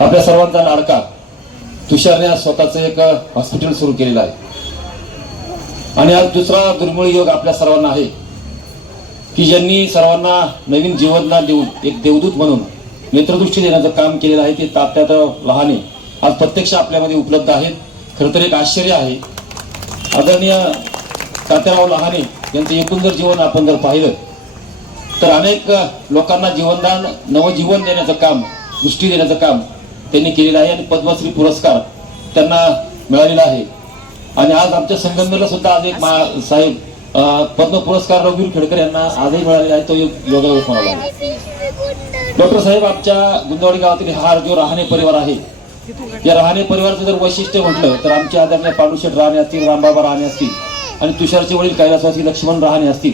आपल्या सर्वांचा लाडका तुषारने आज स्वतःचं एक हॉस्पिटल सुरू केलेलं आहे आणि आज दुसरा दुर्मिळ योग आपल्या सर्वांना आहे की ज्यांनी सर्वांना नवीन जीवनदान देऊन एक देवदूत म्हणून नेत्रदृष्टी देण्याचं काम केलेलं आहे ते तात्याराव लहाने आज प्रत्यक्ष आपल्यामध्ये उपलब्ध आहेत. खरं तर एक आश्चर्य आहे, आदरणीय तात्याराव लहाने यांचं एकंदर जीवन आपण जर पाहिलं तर अनेक लोकांना जीवनदान नवजीवन देण्याचं काम, दृष्टी देण्याचं काम त्यांनी केलेलं आहे आणि पद्मश्री पुरस्कार त्यांना मिळालेला आहे. आणि आज आमच्या संगमनेरला सुद्धा आज एक साहेब पद्म पुरस्कार रघुवीर खेडकर यांना आजही मिळालेला आहे. तो योगायोग म्हणाला. डॉक्टर साहेब आमच्या गुंदवाडी गावातील हा जो रहाणे परिवार आहे, या रहाणे परिवाराचं जर वैशिष्ट्य म्हटलं तर आमचे आदरणीय पांडुशेठ रहाणे असतील, रामबाबा रहाणे असतील आणि तुषारचे वडील कैलासवासी लक्ष्मण रहाणे असतील,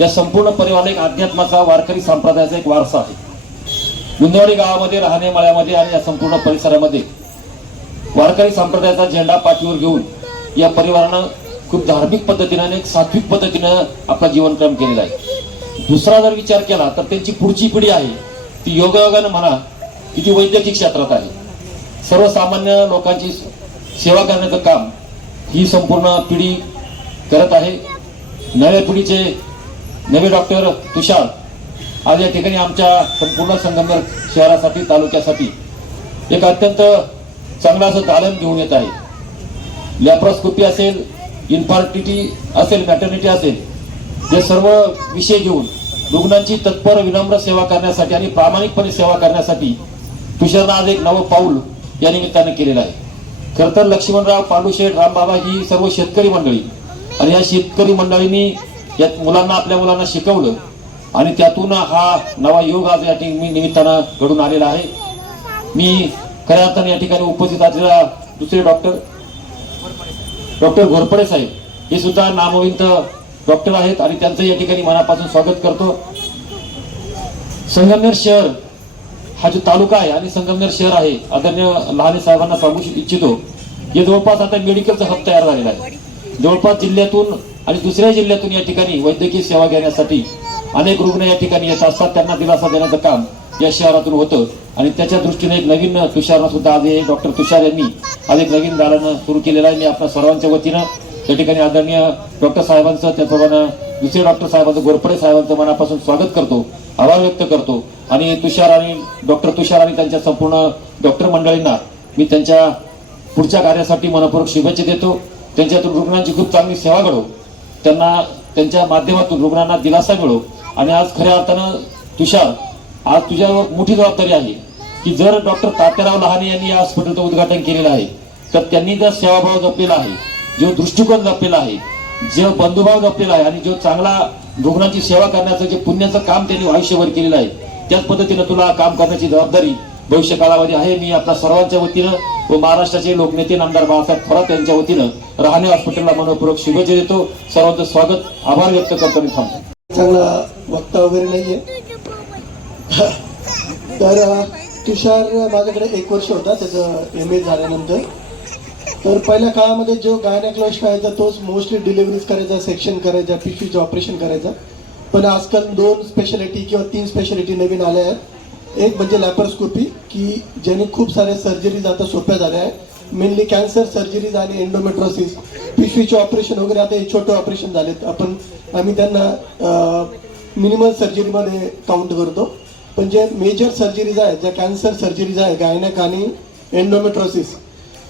या संपूर्ण परिवाराला एक अध्यात्माचा वारकरी संप्रदायाचा एक वारसा आहे. गुंदवाडी गावामध्ये, रहाणे माळ्यामध्ये आणि या संपूर्ण परिसरामध्ये वारकरी संप्रदायाचा झेंडा पाठीवर घेऊन या परिवारानं खूप धार्मिक पद्धतीने आणि सात्विक पद्धतीनं आपला जीवनक्रम केलेला आहे. दुसरा जर विचार केला तर त्यांची पुढची पिढी आहे ती योगायोगानं म्हणा की ती वैद्यकीय क्षेत्रात आहे. सर्वसामान्य लोकांची सेवा करण्याचं काम ही संपूर्ण पिढी करत आहे. नव्या पिढीचे नवे डॉक्टर तुषार आज या ठिकाणी आमच्या संपूर्ण संगमनेर शहरासाठी, तालुक्यासाठी एक अत्यंत चांगलं असं दालन घेऊन येत आहे. लॅप्रोस्कोपी असेल, इन्फर्टिलिटी असेल, मॅटर्निटी असेल, हे सर्व विषय घेऊन रुग्णांची तत्पर विनम्र सेवा करण्यासाठी आणि प्रामाणिकपणे सेवा करण्यासाठी तुषारनं आज एक नवं पाऊल या निमित्तानं केलेलं आहे. खरं तर लक्ष्मणराव, पांडुशेठ, रामबाबा ही सर्व शेतकरी मंडळी आणि या शेतकरी मंडळींनी या मुलांना, आपल्या मुलांना शिकवलं आणि त्यातून हा नवा योग आज या निमित्तानं घडून आलेला आहे. मी खऱ्या अर्थाने या ठिकाणी उपस्थित असलेला दुसरे डॉक्टर घोरपडे साहेब हे सुद्धा नामवंत डॉक्टर आहेत आणि त्यांचं या ठिकाणी मनापासून स्वागत करतो. संगमनेर शहर हा जो तालुका आहे आणि संगमनेर शहर आहे, आदरणीय लहाने साहेबांना सांगू इच्छितो, हे जवळपास आता मेडिकलचा हब तयार झालेला आहे. जवळपास जिल्ह्यातून आणि दुसऱ्या जिल्ह्यातून या ठिकाणी वैद्यकीय सेवा घेण्यासाठी अनेक रुग्ण या ठिकाणी येत असतात. त्यांना दिलासा देण्याचं काम या शहरातून होतं आणि त्याच्या दृष्टीने एक नवीन तुषारनं सुद्धा आज हे डॉक्टर तुषार यांनी आज एक नवीन दालन सुरू केलेलं आहे. मी आपल्या सर्वांच्या वतीनं या ठिकाणी आदरणीय डॉक्टर साहेबांचं, त्याचप्रमाणे दुसरे डॉक्टर साहेबांचं, घोरपडे साहेबांचं मनापासून स्वागत करतो, आभार व्यक्त करतो आणि डॉक्टर तुषार आणि त्यांच्या संपूर्ण डॉक्टर मंडळींना मी त्यांच्या पुढच्या कार्यासाठी मनपूर्वक शुभेच्छा देतो. त्यांच्यातून रुग्णांची खूप चांगली सेवा घडो, त्यांना त्यांच्या माध्यमातून रुग्णांना दिलासा मिळो. आणि आज खऱ्या अर्थानं तुषार, आज तुझ्यावर मोठी जबाबदारी आहे की जर डॉक्टर तात्याराव लहाने यांनी या हॉस्पिटलचं उद्घाटन केलेलं आहे तर त्यांनी जर सेवाभाव जपलेला आहे, जो दृष्टिकोन जपलेला आहे, जो बंधुभाव जपलेला आहे आणि जो चांगला रुग्णांची सेवा करण्याचं जे पुण्याचं काम त्यांनी आयुष्यभर केलेलं आहे, त्याच पद्धतीनं तुला काम करण्याची जबाबदारी भविष्य काळामध्ये आहे. मी आपल्या सर्वांच्या वतीनं व महाराष्ट्राचे लोकनेते नामदार बाळासाहेब थोरात यांच्या वतीनं रहाणे हॉस्पिटलला मनपूर्वक शुभेच्छा देतो. सर्वांचं स्वागत, आभार व्यक्त करतो आणि थांबतो. चांगला वक्ता वगैरे नाहीये. तर तुषार माझ्याकडे 1 वर्ष होता त्याचं MA झाल्यानंतर. तर पहिल्या काळामध्ये जो गायनेकॉलॉजिस्ट व्हायचा तोच मोस्टली डिलिव्हरीज करायचा, सेक्शन करायचा, पिशवीचं ऑपरेशन करायचा. पण आजकाल 2 स्पेशालिटी किंवा 3 स्पेशालिटी नवीन आल्या आहेत. एक म्हणजे लॅप्रोस्कोपी की ज्याने खूप साऱ्या सर्जरीज आता सोप्या झाल्या आहेत. मेनली कॅन्सर सर्जरीज आणि एंडोमेट्रोसिस, पिशवीचे ऑपरेशन वगैरे आता हे छोटे ऑपरेशन झालेत. आम्ही त्यांना मिनिमल सर्जरीमध्ये काउंट करतो. पण जे मेजर सर्जरीज आहेत, ज्या कॅन्सर सर्जरीज आहे, गायनेक आणि एंडोमेट्रोसिस,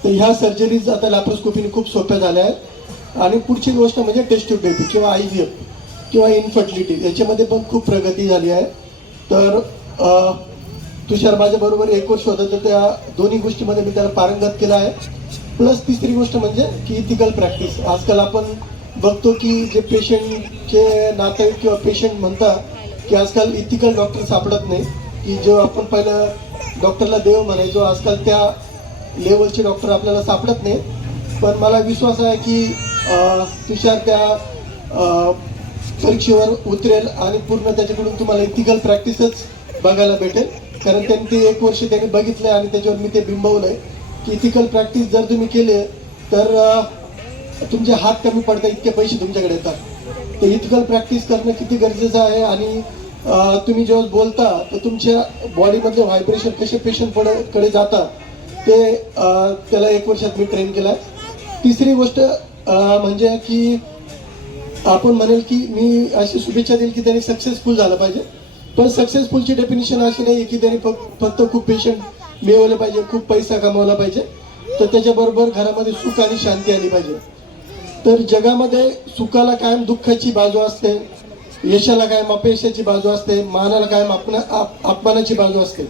तर ह्या सर्जरीज आता लॅप्रोस्कोपीने खूप सोप्या झाल्या आहेत. आणि पुढची गोष्ट म्हणजे टेस्ट ट्यूब बेबी किंवा IVF किंवा इन्फर्टिलिटी, याच्यामध्ये पण खूप प्रगती झाली आहे. तर तुषार माझ्याबरोबर 1 वर्ष होतं तर त्या दोन्ही गोष्टीमध्ये मी त्याला पारंगत केलं आहे. प्लस तिसरी गोष्ट म्हणजे की इथिकल प्रॅक्टिस. आजकाल आपण बघतो की जे पेशंटचे नातेवाईक किंवा पेशंट म्हणतात की आजकाल इथिकल डॉक्टर सापडत नाही, की जो आपण पहिलं डॉक्टरला देव म्हणायचो, आजकाल त्या लेवलचे डॉक्टर आपल्याला सापडत नाही. पण मला विश्वास आहे की तुषार त्या परीक्षेवर उतरेल आणि पूर्ण त्याच्याकडून तुम्हाला इथिकल प्रॅक्टिसच बघायला भेटेल. कारण त्यांनी ते 1 वर्ष त्यांनी बघितलं आणि त्याच्यावर मी ते बिंबवलंय की इथिकल प्रॅक्टिस जर तुम्ही केले तर तुमचे हात कमी पडतात, इतके पैसे तुमच्याकडे येतात. तर इथिकल प्रॅक्टिस करणं किती गरजेचं आहे आणि तुम्ही जेव्हा बोलता तर तुमच्या बॉडीमधले व्हायब्रेशन कसे पेशंट कडे जातात ते त्याला 1 वर्षात मी ट्रेन केला. तिसरी गोष्ट म्हणजे की आपण म्हणेल की मी अशी शुभेच्छा देईल की त्यांनी सक्सेसफुल झालं पाहिजे. पण सक्सेसफुलची डेफिनेशन अशी नाही की त्यांनी फक्त खूप पेशंट मिळवले पाहिजे, खूप पैसा कमवला पाहिजे, तर त्याच्याबरोबर घरामध्ये सुख आणि शांती आली पाहिजे. तर जगामध्ये सुखाला कायम दुःखाची बाजू असते, यशाला कायम अपयशाची बाजू असते, मानाला कायम अपमानाची बाजू असते.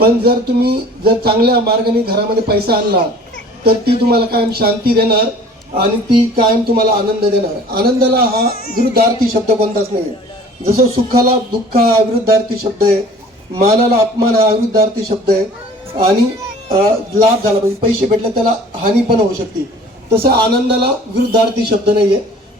पण जर तुम्ही चांगल्या मार्गाने घरामध्ये पैसा आणला तर ती तुम्हाला कायम शांती देणार आणि ती कायम तुम्हाला आनंद देणार. आनंदाला हा विरुद्धार्थी शब्द कोणताच नाही. जसं सुखाला दुःख हा विरुद्धार्थी शब्द आहे, मानाला अपमान हा विरुद्धार्थी शब्द आहे, आणि लाभ झाला म्हणजे पैसे भेटले त्याला हानी पण होऊ शकते. तसं आनंदाला विरुद्धार्थी शब्द नाहीये.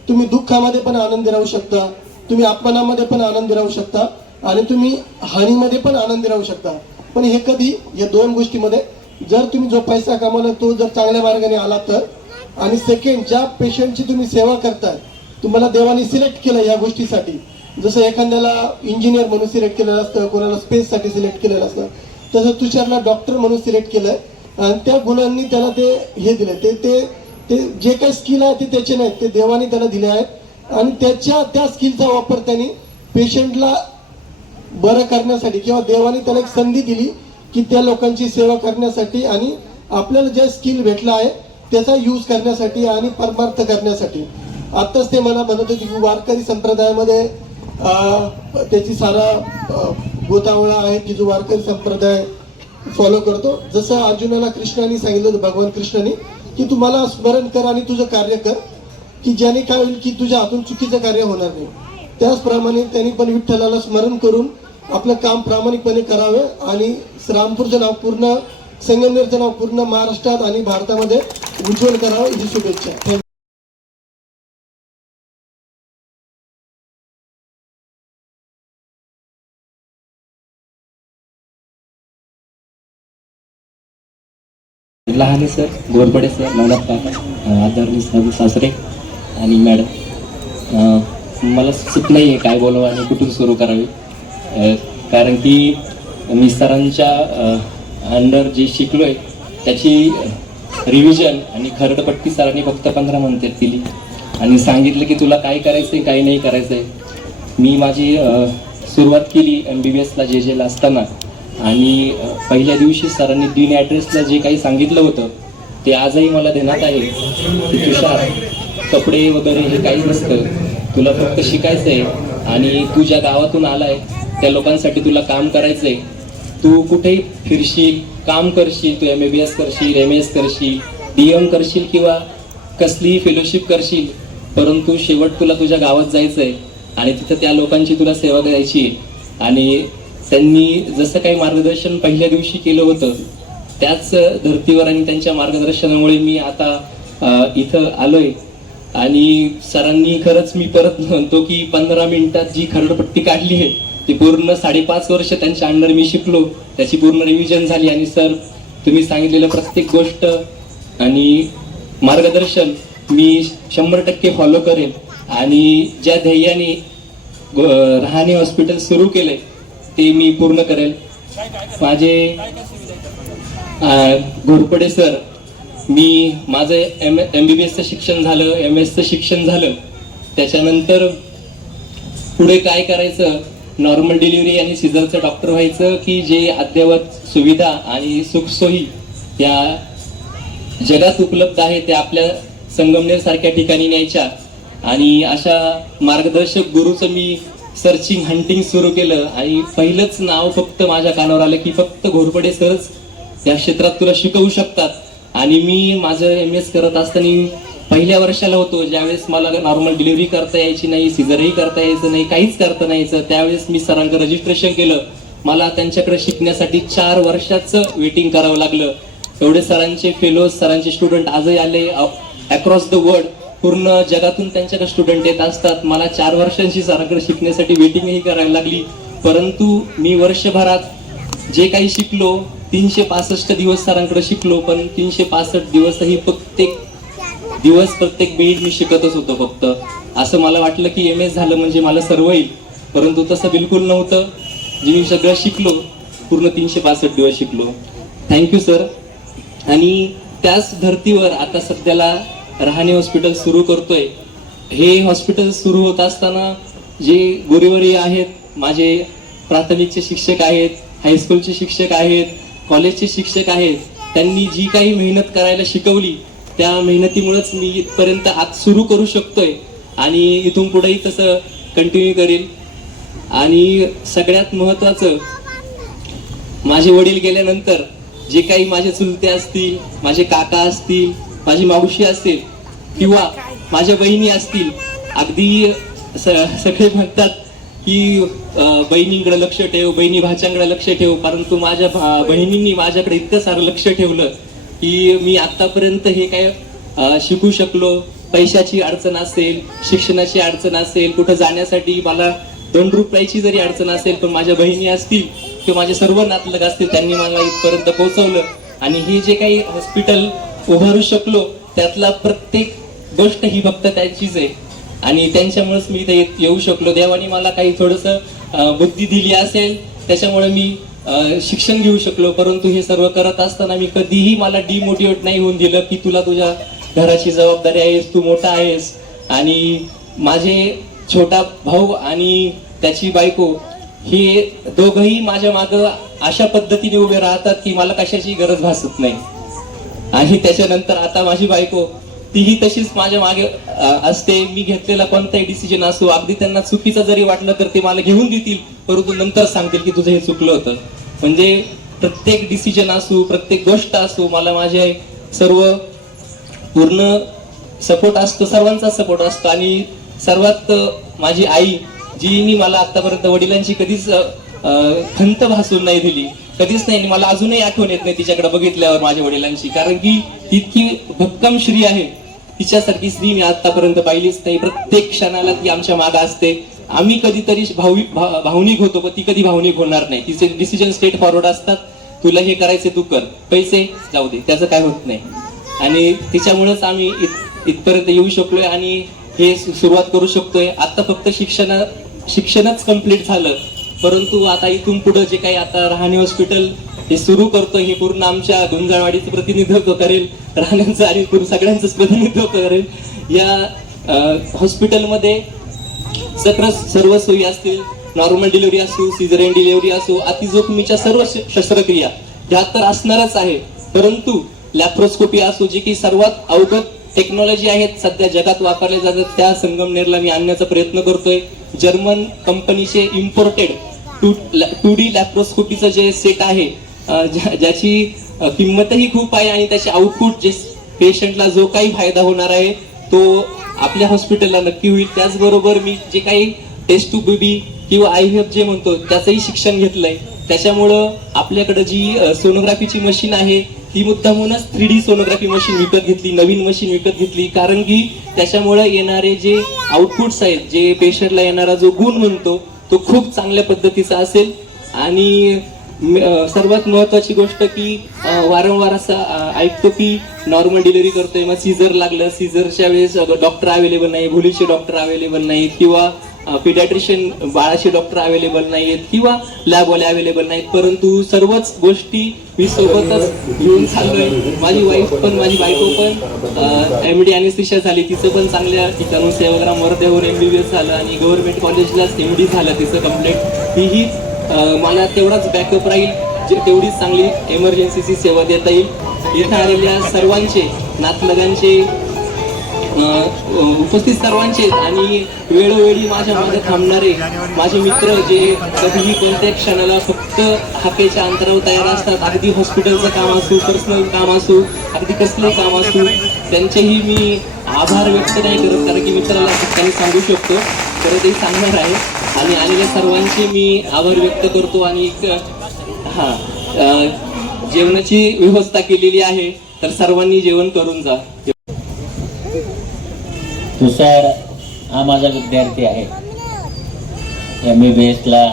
तुम्ही दुःखामध्ये पण आनंदी राहू शकता, तुम्ही अपमानामध्ये पण आनंदी राहू शकता, आणि तुम्ही हानीमध्ये पण आनंदी राहू शकता. पण हे कधी या 2 गोष्टीमध्ये जर तुम्ही जो पैसा कमावला तो जर चांगल्या मार्गाने आला तर. आणि सेकंड, ज्या पेशंटची तुम्ही सेवा करताय, तुम्हाला देवाने सिलेक्ट केलं या गोष्टीसाठी. जसं एखाद्याला इंजिनियर म्हणून सिलेक्ट केलेलं असतं, कोणाला स्पेससाठी सिलेक्ट केलेलं असतं, तसं तुषारला डॉक्टर म्हणून सिलेक्ट केलंय. आणि त्या गुणांनी त्याला ते हे दिले, ते जे काही स्किल आहे ते त्याचे नाहीत, ते देवाने त्याला दिले आहेत. आणि त्या स्किलचा वापर त्यांनी पेशंटला बरं करण्यासाठी किंवा देवाने त्याला एक संधी दिली की त्या लोकांची सेवा करण्यासाठी आणि आपल्याला जे स्किल भेटला आहे त्याचा यूज करण्यासाठी आणि परमार्थ करण्यासाठी. आत्ताच ते मला म्हणत होते की वारकरी संप्रदायामध्ये त्याची सारा गोतावळा आहे की जो वारकरी संप्रदाय फॉलो करतो. जसं अर्जुनाला कृष्णाने सांगितलं होतं, भगवान कृष्णाने, की तू मला स्मरण कर आणि तुझं कार्य कर, की ज्याने काय होईल की तुझ्या हातून चुकीचं कार्य होणार नाही. त्याचप्रमाणे त्यांनी पण विठ्ठलाला स्मरण करून आपलं काम प्रामाणिकपणे करावे आणि रामपूरचं नाव पूर्ण, संगमनेरचं नाव पूर्ण महाराष्ट्रात आणि भारतामध्ये उज्ज्वल करावं ही शुभेच्छा. लहाने सर, घोरपडे सर, नवनाथ काका, आदरणीय सासरे आणि मॅडम, मला सुचत नाही आहे काय बोलावं आणि कुठून सुरू करावी. कारण की मी सरांच्या अंडर जे शिकलो आहे त्याची रिव्हिजन आणि खरडपट्टी सरांनी फक्त 15 मिनिटात केली आणि सांगितलं की तुला काय करायचं आहे, काय नाही करायचं आहे. मी माझी सुरुवात केली MBBSला JJला असताना, आणि पहिल्या दिवशी सरांनी डीन ॲड्रेसला जे काही सांगितलं होतं ते आजही मला ध्यानात आहे की तुषार, कपडे वगैरे हे काही नसतं, तुला फक्त शिकायचं आहे आणि तू ज्या गावातून आलाय त्या लोकांसाठी तुला काम करायचं आहे. तू कुठेही फिरशील, काम करशील, तू MBBS करशील, MS करशील, DM करशील किंवा कसलीही फेलोशिप करशील, परंतु शेवट तुला तुझ्या गावात जायचं आहे आणि तिथं त्या लोकांची तुला सेवा करायची आहे. आणि त्यांनी जसं काही मार्गदर्शन पहिल्या दिवशी केलं होतं त्याच धर्तीवर आणि त्यांच्या मार्गदर्शनामुळे मी आता इथं आलोय. आणि सरांनी खरंच, मी परत म्हणतो की 15 मिनिटात जी खरडपट्टी काढली आहे ती पूर्ण 5.5 वर्ष त्यांच्या अंडर मी शिकलो, त्याची पूर्ण रिव्हिजन झाली. आणि सर, तुम्ही सांगितलेलं प्रत्येक गोष्ट आणि मार्गदर्शन मी 100% फॉलो करेन. आणि ज्या ध्येयाने रहाणे हॉस्पिटल सुरू केले ते मी पूर्ण करेल. माझे घोरपडे सर, मी माझं MBBSचं शिक्षण झालं, MS शिक्षण झालं, त्याच्यानंतर पुढे काय करायचं, नॉर्मल डिलिव्हरी आणि सिझरचं डॉक्टर व्हायचं की जे अद्ययावत सुविधा आणि सुखसोयी या जगात उपलब्ध आहे ते आपल्या संगमनेर सारख्या ठिकाणी न्यायच्या. आणि अशा मार्गदर्शक गुरुचं मी सर्चिंग, हंटिंग सुरू केलं आणि पहिलंच नाव फक्त माझ्या कानावर आलं की फक्त घोरपडे सरच या क्षेत्रात तुला शिकवू शकतात. आणि मी माझं MS करत असताना पहिल्या वर्षाला होतो, ज्यावेळेस मला नॉर्मल डिलिव्हरी करता यायची नाही, सिझरही करता यायचं नाही, काहीच करता नाही यायचं, त्यावेळेस मी सरांकडे रजिस्ट्रेशन केलं. मला त्यांच्याकडे शिकण्यासाठी 4 वर्षाचं वेटिंग करावं लागलं. एवढे सरांचे फेलोज, सरांचे स्टुडंट आजही आले अक्रॉस द वर्ल्ड, पूर्ण जगातून त्यांच्याकडे स्टुडंट येत असतात. मला 4 वर्षांची सरांकडे शिकण्यासाठी वेटिंगही करायला लागली. परंतु मी वर्षभरात जे काही शिकलो 365 दिवस सरांकडे शिकलो, पण 365 दिवसही प्रत्येक मिनिट मी शिकतच होतो फक्त. असं मला वाटलं की MS झालं म्हणजे मला सर्व येईल, परंतु तसं बिलकुल नव्हतं. जे मी सगळं शिकलो, पूर्ण 365 दिवस शिकलो. Thank you sir. आणि त्याच धर्तीवर आता सध्याला रहाणे हॉस्पिटल सुरू करतोय. हे हॉस्पिटल सुरू होत असताना जे गुरुवर्य आहेत, माझे प्राथमिकचे शिक्षक आहेत, हायस्कूलचे शिक्षक आहेत, कॉलेजचे शिक्षक आहेत, त्यांनी जी काही मेहनत करायला शिकवली त्या मेहनतीमुळेच मी इथपर्यंत आज सुरू करू शकतोय आणि इथून पुढेही तसं कंटिन्यू करेल. आणि सगळ्यात महत्त्वाचं, माझे वडील गेल्यानंतर जे काही माझे चुलते असतील, माझे काका असतील, माझी मावशी असेल किंवा माझ्या बहिणी असतील, अगदी सगळे म्हणतात की बहिणींकडे लक्ष ठेव, बहिणी भाच्यांकडे लक्ष ठेव, परंतु माझ्या बहिणींनी माझ्याकडे इतकं सारं लक्ष ठेवलं की मी आतापर्यंत हे काय शिकू शकलो. पैशाची अडचण असेल, शिक्षणाची अडचण असेल, कुठं जाण्यासाठी मला 2 रुपयाची जरी अडचण असेल, पण माझ्या बहिणी असतील किंवा माझे सर्व नातलग असतील, त्यांनी मला इथपर्यंत पोहोचवलं. आणि हे जे काही हॉस्पिटल उभारू शकलो त्यातला प्रत्येक गोष्ट ही फक्त त्यांचीच आहे आणि त्यांच्यामुळेच मी इथे येऊ शकलो. देवाने मला काही थोडंसं बुद्धी दिली असेल, त्याच्यामुळे मी शिक्षण घेऊ शकलो. परंतु हे सर्व करत असताना मी कधीही मला डिमोटिवेट नाही होऊन दिलं की तुला तुझ्या घराची जबाबदारी आहेस, तू मोठा आहेस. आणि माझे छोटा भाऊ आणि त्याची बायको हे दोघंही माझ्या मागं अशा पद्धतीने उभे राहतात की मला कशाची गरज भासत नाही. आणि त्याच्यानंतर आता माझी बायको तीही तशीच माझ्या मागे असते. मी घेतलेला कोणताही डिसिजन असो, अगदी त्यांना चुकीचं जरी वाटलं तर ते मला घेऊन देतील, परंतु नंतर सांगतील की तुझं हे चुकलं होतं. म्हणजे प्रत्येक डिसिजन असो, प्रत्येक गोष्ट असो, मला माझे सर्व पूर्ण सपोर्ट असतो, सर्वांचा सपोर्ट असतो. आणि सर्वात माझी आई, जिनी मला आतापर्यंत वडिलांची कधीच खंत भासून नाही दिली, कधीच नाही. मला अजूनही आठवण येत नाही तिच्याकडे बघितल्यावर माझ्या वडिलांची, कारण की इतकी भक्कम श्री आहे. तिच्यासारखी स्त्री मी आतापर्यंत पाहिलीच नाही. प्रत्येक क्षणाला ती आमच्या मागे असते. आम्ही कधीतरी भावनिक होतो, पण ती कधी भावनिक होणार नाही. तिचे डिसिजन स्ट्रेट फॉरवर्ड असतात. तुला हे करायचे तू कर, पैसे जाऊ दे, त्याचं काय होत नाही. आणि तिच्यामुळेच आम्ही इथपर्यंत येऊ शकलोय आणि हे सुरुवात करू शकतोय. आता फक्त शिक्षणच कम्प्लीट झालं, परंतु आता इथून पुढे जे काही आता रहाणे हॉस्पिटल हे सुरू करतोय हे पूर्ण आमच्या गुंजाळवाडीचं प्रतिनिधित्व करेल, राहण्यांचं आणि सगळ्यांचंच प्रतिनिधित्व करेल. या हॉस्पिटलमध्ये सर्व सोयी असतील. नॉर्मल डिलिव्हरी असो, सिझेरियन डिलिव्हरी असो, अतिजोखमीच्या सर्व शस्त्रक्रिया ह्या तर असणारच आहे. परंतु लॅप्रोस्कोपी असो, जे की सर्वात अवगत टेक्नॉलॉजी आहेत सध्या जगात वापरल्या जातात, त्या संगमनेरला मी आणण्याचा प्रयत्न करतोय. जर्मन कंपनीचे इम्पोर्टेड 2D लॅप्रोस्कोपीचं जे सेट आहे, ज्याची किंमतही खूप आहे आणि त्याचे आउटपुट जे पेशंटला जो काही फायदा होणार आहे तो आपल्या हॉस्पिटलला नक्की होईल. त्याचबरोबर मी जे काही टेस्ट टू बेबी किंवा IVF जे म्हणतो त्याचंही शिक्षण घेतलंय. त्याच्यामुळं आपल्याकडे जी सोनोग्राफीची मशीन आहे ती मुद्दामूनच 3D सोनोग्राफी मशीन विकत घेतली, नवीन मशीन विकत घेतली, कारण की त्याच्यामुळे येणारे जे आउटपुट्स आहेत, जे पेशंटला येणारा जो गुण म्हणतो तो खूप चांगल्या पद्धतीचा असेल. आणि सर्वात महत्वाची गोष्ट की वारंवार असं ऐकतो की नॉर्मल डिलिव्हरी करतोय, मग सीझर लागलं, सीझरच्या वेळेस डॉक्टर अवेलेबल नाही, भुलीचे डॉक्टर अवेलेबल नाहीत, किंवा पिडॅट्रिशियन बाळाचे डॉक्टर अवेलेबल नाहीत, किंवा लॅबवाले अवेलेबल नाहीत. परंतु सर्वच गोष्टी मी सोबतच घेऊन चाललोय. माझी माझी बायको पण MD अनेस्थेशिया झाली, तिचं पण चांगल्या ठिकाणून सेवाग्राम वर्ध्यावर MBBS झालं आणि गव्हर्नमेंट कॉलेजलाच MD झालं तिचं कम्प्लीट. तीही मला तेवढाच बॅकअप राहील, जे तेवढीच चांगली इमर्जन्सीची सेवा देता येईल. इथं आलेल्या सर्वांचे, नातलगांचे, उपस्थित सर्वांचे आणि वेळोवेळी माझ्या मागे थांबणारे माझे मित्र, जे कधीही कोणत्याही क्षणाला फक्त हाकेच्या अंतरावर तयार असतात, अगदी हॉस्पिटलचं काम असो, पर्सनल काम असो, अगदी कसलंही काम असो, त्यांचेही मी आभार व्यक्त नाही करत, कारण की मित्राला त्यांनी सांगू शकतो, तर ते सांगणार आहे. आणि आलेल्या सर्वांचे मी आभार व्यक्त करतो. आणि जेवणाची व्यवस्था केलेली आहे, तर सर्वांनी जेवण करून जा. तुषार हा माझा विद्यार्थी आहे. MBBS ला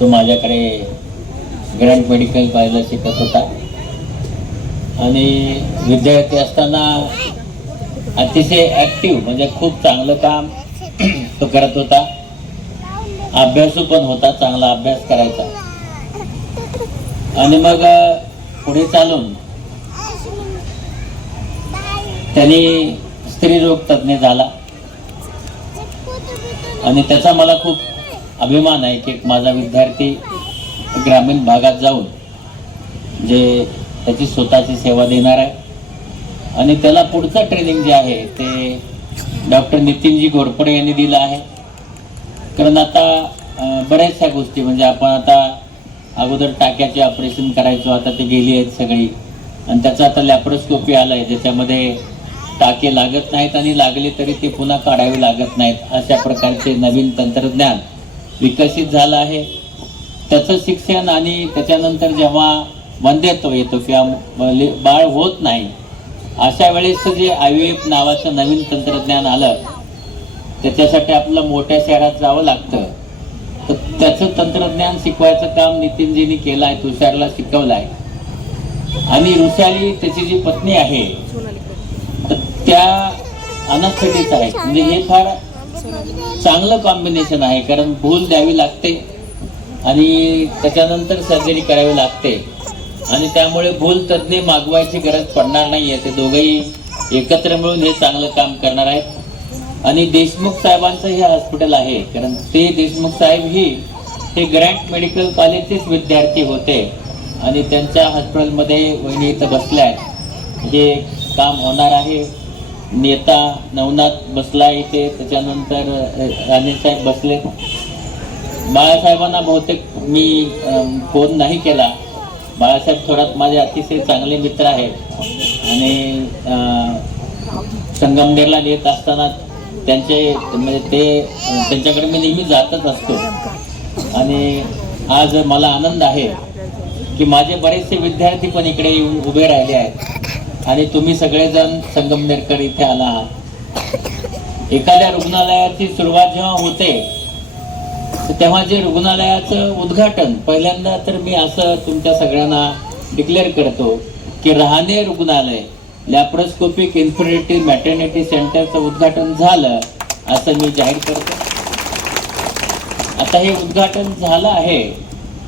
तो माझ्याकडे ग्रँड मेडिकल कॉलेजला शिकत होता आणि विद्यार्थी असताना अतिशय ॲक्टिव्ह, म्हणजे खूप चांगलं काम तो करत होता. अभ्यासू पण होता, चांगला अभ्यास करायचा. आणि मग पुढे चालून त्यांनी स्त्रीरोग तज्ञ झाला आणि त्याचा मला खूप अभिमान आहे की माझा विद्यार्थी ग्रामीण भागात जाऊन जे त्याची स्वतःची सेवा देणार आहे. आणि त्याला पुढचं ट्रेनिंग जे आहे ते डॉक्टर नितीनजी घोरपडे यांनी दिलं आहे. कारण आता बऱ्याचशा गोष्टी म्हणजे आपण आता अगोदर टाक्याचे ऑपरेशन करायचो, आता ते गेली आहेत सगळी. आणि त्याचं आता लॅप्रोस्कोपी आलं आहे ज्याच्यामध्ये टाके लागत नाहीत आणि लागले तरी ते पुन्हा काढावे लागत नाहीत. अशा प्रकारचे नवीन तंत्रज्ञान विकसित झालं आहे. त्याचं शिक्षण आणि त्याच्यानंतर जेव्हा वंध्यत्व येतो किंवा बाळ होत नाही अशा वेळेस जे IVF नावाचं नवीन तंत्रज्ञान आलं त्याच्यासाठी आपलं मोठ्या शहरात जावं लागतं. तर त्याचं तंत्रज्ञान शिकवायचं काम नितीनजींनी केलं आहे, तुषारला शिकवलं आहे. आणि ऋषाली त्याची जी पत्नी आहे तर त्या अनास्थेटिस्ट आहेत. म्हणजे हे फार चांगलं कॉम्बिनेशन आहे, कारण भूल द्यावी लागते आणि त्याच्यानंतर सर्जरी करावी लागते. आणि त्यामुळे भूल तज्ञ मागवायची गरज पडणार नाहीये. ते दोघंही एकत्र मिळून हे चांगलं काम करणार आहेत. आणि देशमुख साहेबांचं हे हॉस्पिटल आहे, कारण ते देशमुख साहेब हे ग्रँट मेडिकल कॉलेजचेच विद्यार्थी होते आणि त्यांच्या हॉस्पिटलमध्ये वहिनी इथं बसल्या आहेत. हे काम होणार आहे. नेता नवनाथ बसला इथे, त्याच्यानंतर राणेसाहेब बसले. बाळासाहेबांना बहुतेक मी फोन नाही केला. बाळासाहेब थोरात माझे अतिशय चांगले मित्र आहेत आणि संगमनेरला येत असताना त्यांचे म्हणजे ते त्यांच्याकडे मी नेहमी जातच असतो. आणि आज मला आनंद आहे की माझे बरेचसे विद्यार्थी पण इकडे येऊन उभे राहिले आहेत आणि तुम्ही सगळेजण संगमनेरकर इथे आला आहात. एखाद्या रुग्णालयाची सुरुवात जेव्हा होते तेव्हा जे रुग्णालयाचं उद्घाटन पहिल्यांदा तर मी असं तुमच्या सगळ्यांना डिक्लेअर करतो की रहाणे रुग्णालय लॅप्रोस्कोपिक इन्फर्टिलिटी मॅटर्निटी सेंटरचं उद्घाटन झालं असं मी जाहीर करतो. आता हे उद्घाटन झालं आहे,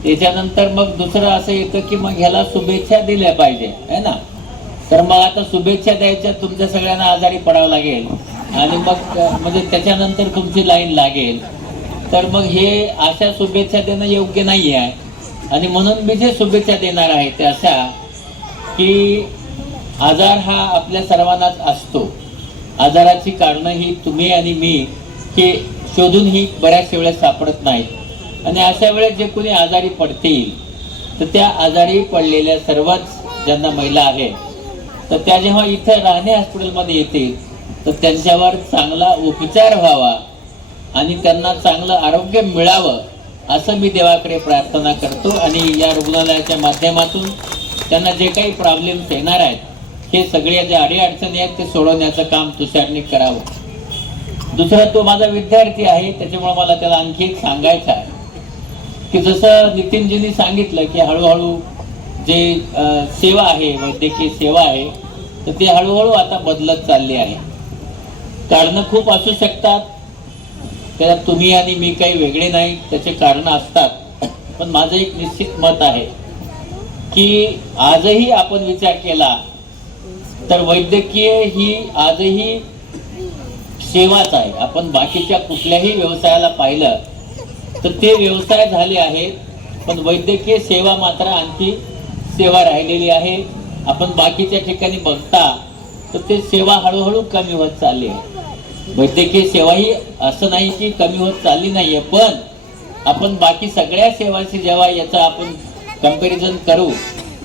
त्याच्यानंतर मग दुसरं असं येतं की मग ह्याला शुभेच्छा दिल्या पाहिजे है ना. तर मग आता शुभेच्छा द्यायच्या तुमच्या सगळ्यांना आजारी पडावं लागेल आणि मग म्हणजे त्याच्यानंतर तुमची लाईन लागेल. तर मग हे अशा शुभेच्छा देणं योग्य नाही आहे. आणि म्हणून मी जे शुभेच्छा देणार आहे ते अशा की आजार हा आपल्या सर्वांनाच असतो. आजाराची कारणं ही तुम्ही आणि मी हे शोधून ही बऱ्याच वेळेस सापडत नाहीत. आणि अशा वेळेस जे कोणी आजारी पडतील तर त्या आजारी पडलेल्या सर्वच ज्यांना महिला आहेत तर त्या जेव्हा इथं राहणे हॉस्पिटलमध्ये येतील तर त्यांच्यावर चांगला उपचार व्हावा आणि त्यांना चांगलं आरोग्य मिळावं असं मी देवाकडे प्रार्थना करतो. आणि या रुग्णालयाच्या माध्यमातून त्यांना जे काही प्रॉब्लेम्स येणार आहेत हे सगळे जे अडीअडचणी आहेत ते सोडवण्याचं काम तुषारने करावं. दुसरा तो माझा विद्यार्थी आहे त्याच्यामुळे मला त्याला आणखी एक सांगायचं आहे की जसं नितीनजींनी सांगितलं की हळूहळू जे सेवा आहे वैद्यकीय सेवा आहे तर ती हळूहळू आता बदलत चालली आहे. कारणं खूप असू शकतात, त्याला तुम्ही आणि मी काही वेगळे नाही, त्याचे कारणं असतात. पण माझं एक निश्चित मत आहे की आजही आपण विचार केला तर वैद्यकीय ही आजही सेवाच आहे. आपण बाकीच्या कुठल्याही व्यवसायाला पाहिलं तर ते व्यवसाय झाले आहेत पण वैद्यकीय सेवा मात्र आणखी सेवा राहिलेली आहे. आपण बाकीच्या ठिकाणी बघता तर ते सेवा हळूहळू कमी होत चालली आहे. वैद्यकीय सेवा ही असं नाही की कमी होत चालली नाहीये, पण आपण बाकी सगळ्या सेवांशी जेव्हा याचं आपण कंपॅरिझन करू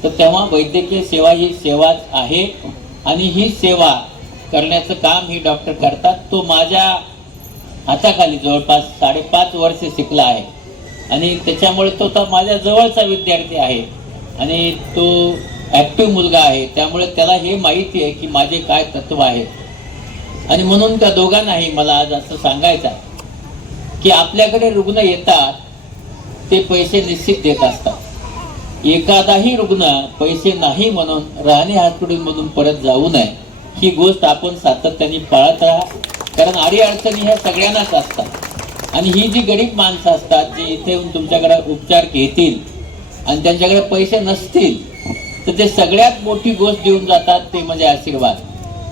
तर तेव्हा वैद्यकीय सेवा ही सेवाच आहे. आणि ही सेवा करण्याचं काम ही डॉक्टर करतात. तो माझ्या हाताखाली जवळपास 5.5 वर्ष शिकला आहे आणि त्याच्यामुळे तो तर माझ्या जवळचा विद्यार्थी आहे आणि तो ॲक्टिव्ह मुलगा आहे. त्यामुळे त्याला हे माहिती आहे की माझे काय तत्व आहेत. आणि म्हणून त्या दोघांनाही मला आज असं सांगायचं आहे की आपल्याकडे रुग्ण येतात ते पैसे निश्चित देत असतात. एखादाही रुग्ण पैसे नाही म्हणून राहणे हॉस्पिटलमधून परत जाऊ नये ही गोष्ट आपण सातत्याने पाळत राहा. कारण अडीअडचणी ह्या सगळ्यांनाच असतात आणि ही जी गरीब माणसं असतात जी इथे येऊन तुमच्याकडे उपचार घेतील आणि त्यांच्याकडे पैसे नसतील, तर ते सगळ्यात मोठी गोष्ट देऊन जातात ते म्हणजे आशीर्वाद.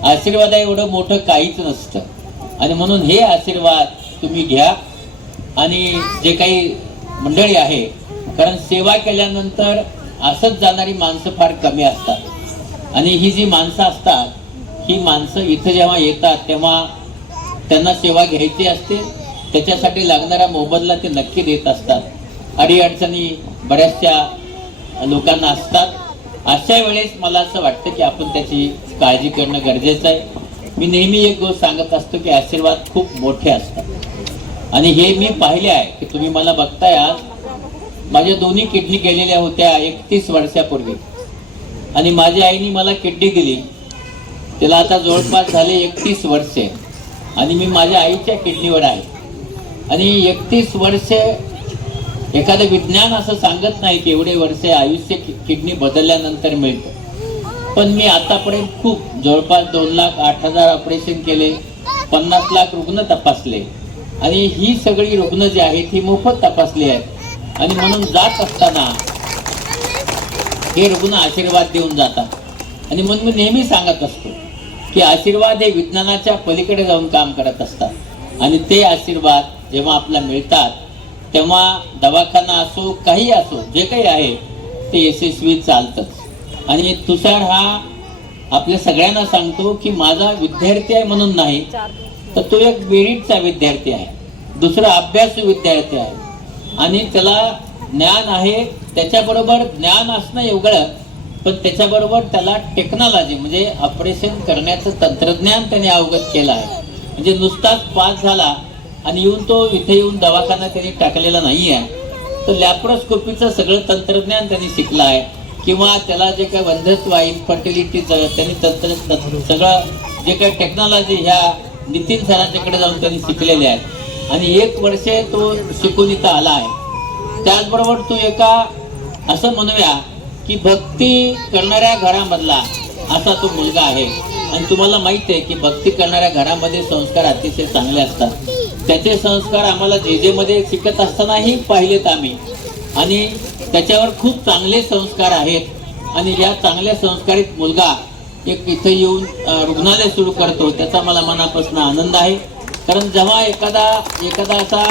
आशीर्वाद एवढं मोठं काहीच नसतं. आणि म्हणून हे आशीर्वाद तुम्ही घ्या. आणि जे काही मंडळी आहे, कारण सेवा केल्यानंतर असंच जाणारी माणसं फार कमी असतात. आणि ही जी माणसं असतात, ही माणसं इथं जेव्हा येतात तेव्हा त्यांना सेवा घ्यायची असते, त्याच्यासाठी लागणारा मोबदला ते नक्की देत असतात. अडीअडचणी बऱ्याचशा लोकांना असतात. अशा वेळेस मला असं वाटतं की आपण त्याची काळजी करणं गरजेचं आहे. मी नेहमी एक गोष्ट सांगत असतो की आशीर्वाद खूप मोठे असतात. आणि हे मी पाहिले आहे की तुम्ही मला बघताय आज. माझ्या दोन्ही किडनी गेलेल्या होत्या 31 वर्षापूर्वी. आणि माझ्या आईने मला किडनी दिली, त्याला आता जवळपास झाले 31 वर्षे. आणि मी माझ्या आईच्या किडनीवर आहे. आणि 31 वर्षे एखादं विज्ञान असं सांगत नाही की एवढे वर्षे आयुष्य किडनी बदलल्यानंतर मिळतं. पण मी आतापर्यंत खूप जवळपास 2,08,000 ऑपरेशन केले, 50 लाख रुग्ण तपासले. आणि ही सगळी रुग्ण जी आहेत ही मोफत तपासली आहेत. आणि म्हणून जात असताना हे रुग्ण आशीर्वाद देऊन जातात. आणि म्हणून मी नेहमी सांगत असतो की आशीर्वाद हे विज्ञानाच्या पलीकडे जाऊन काम करत असतात. आणि ते आशीर्वाद जेव्हा आपल्याला मिळतात तेव्हा दवाखाना असो काही असो जे काही आहे ते यशस्वी चालतंच. आणि तुषार हा आपल्या सगळ्यांना सांगतो की माझा विद्यार्थी आहे म्हणून नाही, तर तो एक मेरिटचा विद्यार्थी आहे, दुसरा अभ्यासू विद्यार्थी आहे. आणि त्याला ज्ञान आहे, त्याच्याबरोबर ज्ञान असणं एवढं, पण त्याच्याबरोबर त्याला टेक्नॉलॉजी म्हणजे ऑपरेशन करण्याचं तंत्रज्ञान त्याने अवगत केलं आहे. म्हणजे नुसताच पास झाला आणि येऊन तो इथे येऊन दवाखाना त्यांनी टाकलेला नाही आहे, तर लॅप्रोस्कोपीचं सगळं तंत्रज्ञान त्यांनी शिकलं आहे. किंवा त्याला जे काही वंध्यत्व आहे, इन्फर्टिलिटीचं त्यांनी सगळं जे काही टेक्नॉलॉजी ह्या नितीन सरांच्याकडे जाऊन त्यांनी शिकलेले आहेत. आणि 1 वर्ष तो शिकून इथं आला आहे. त्याचबरोबर तो एका असं म्हणूया की भक्ती करणाऱ्या घरामधला असा तो मुलगा आहे. आणि तुम्हाला माहित आहे की भक्ती करणाऱ्या घरामध्ये संस्कार अतिशय चांगले असतात. त्याचे संस्कार आम्हाला जे मध्ये शिकत असतानाही पाहिलेत आम्ही. आणि त्याच्यावर खूप चांगले संस्कार आहेत. आणि या चांगल्या संस्कारित मुलगा एक इथे येऊन रुग्णालय सुरू करतो, त्याचा मला मनापासून आनंद आहे. कारण जेव्हा एखादा असा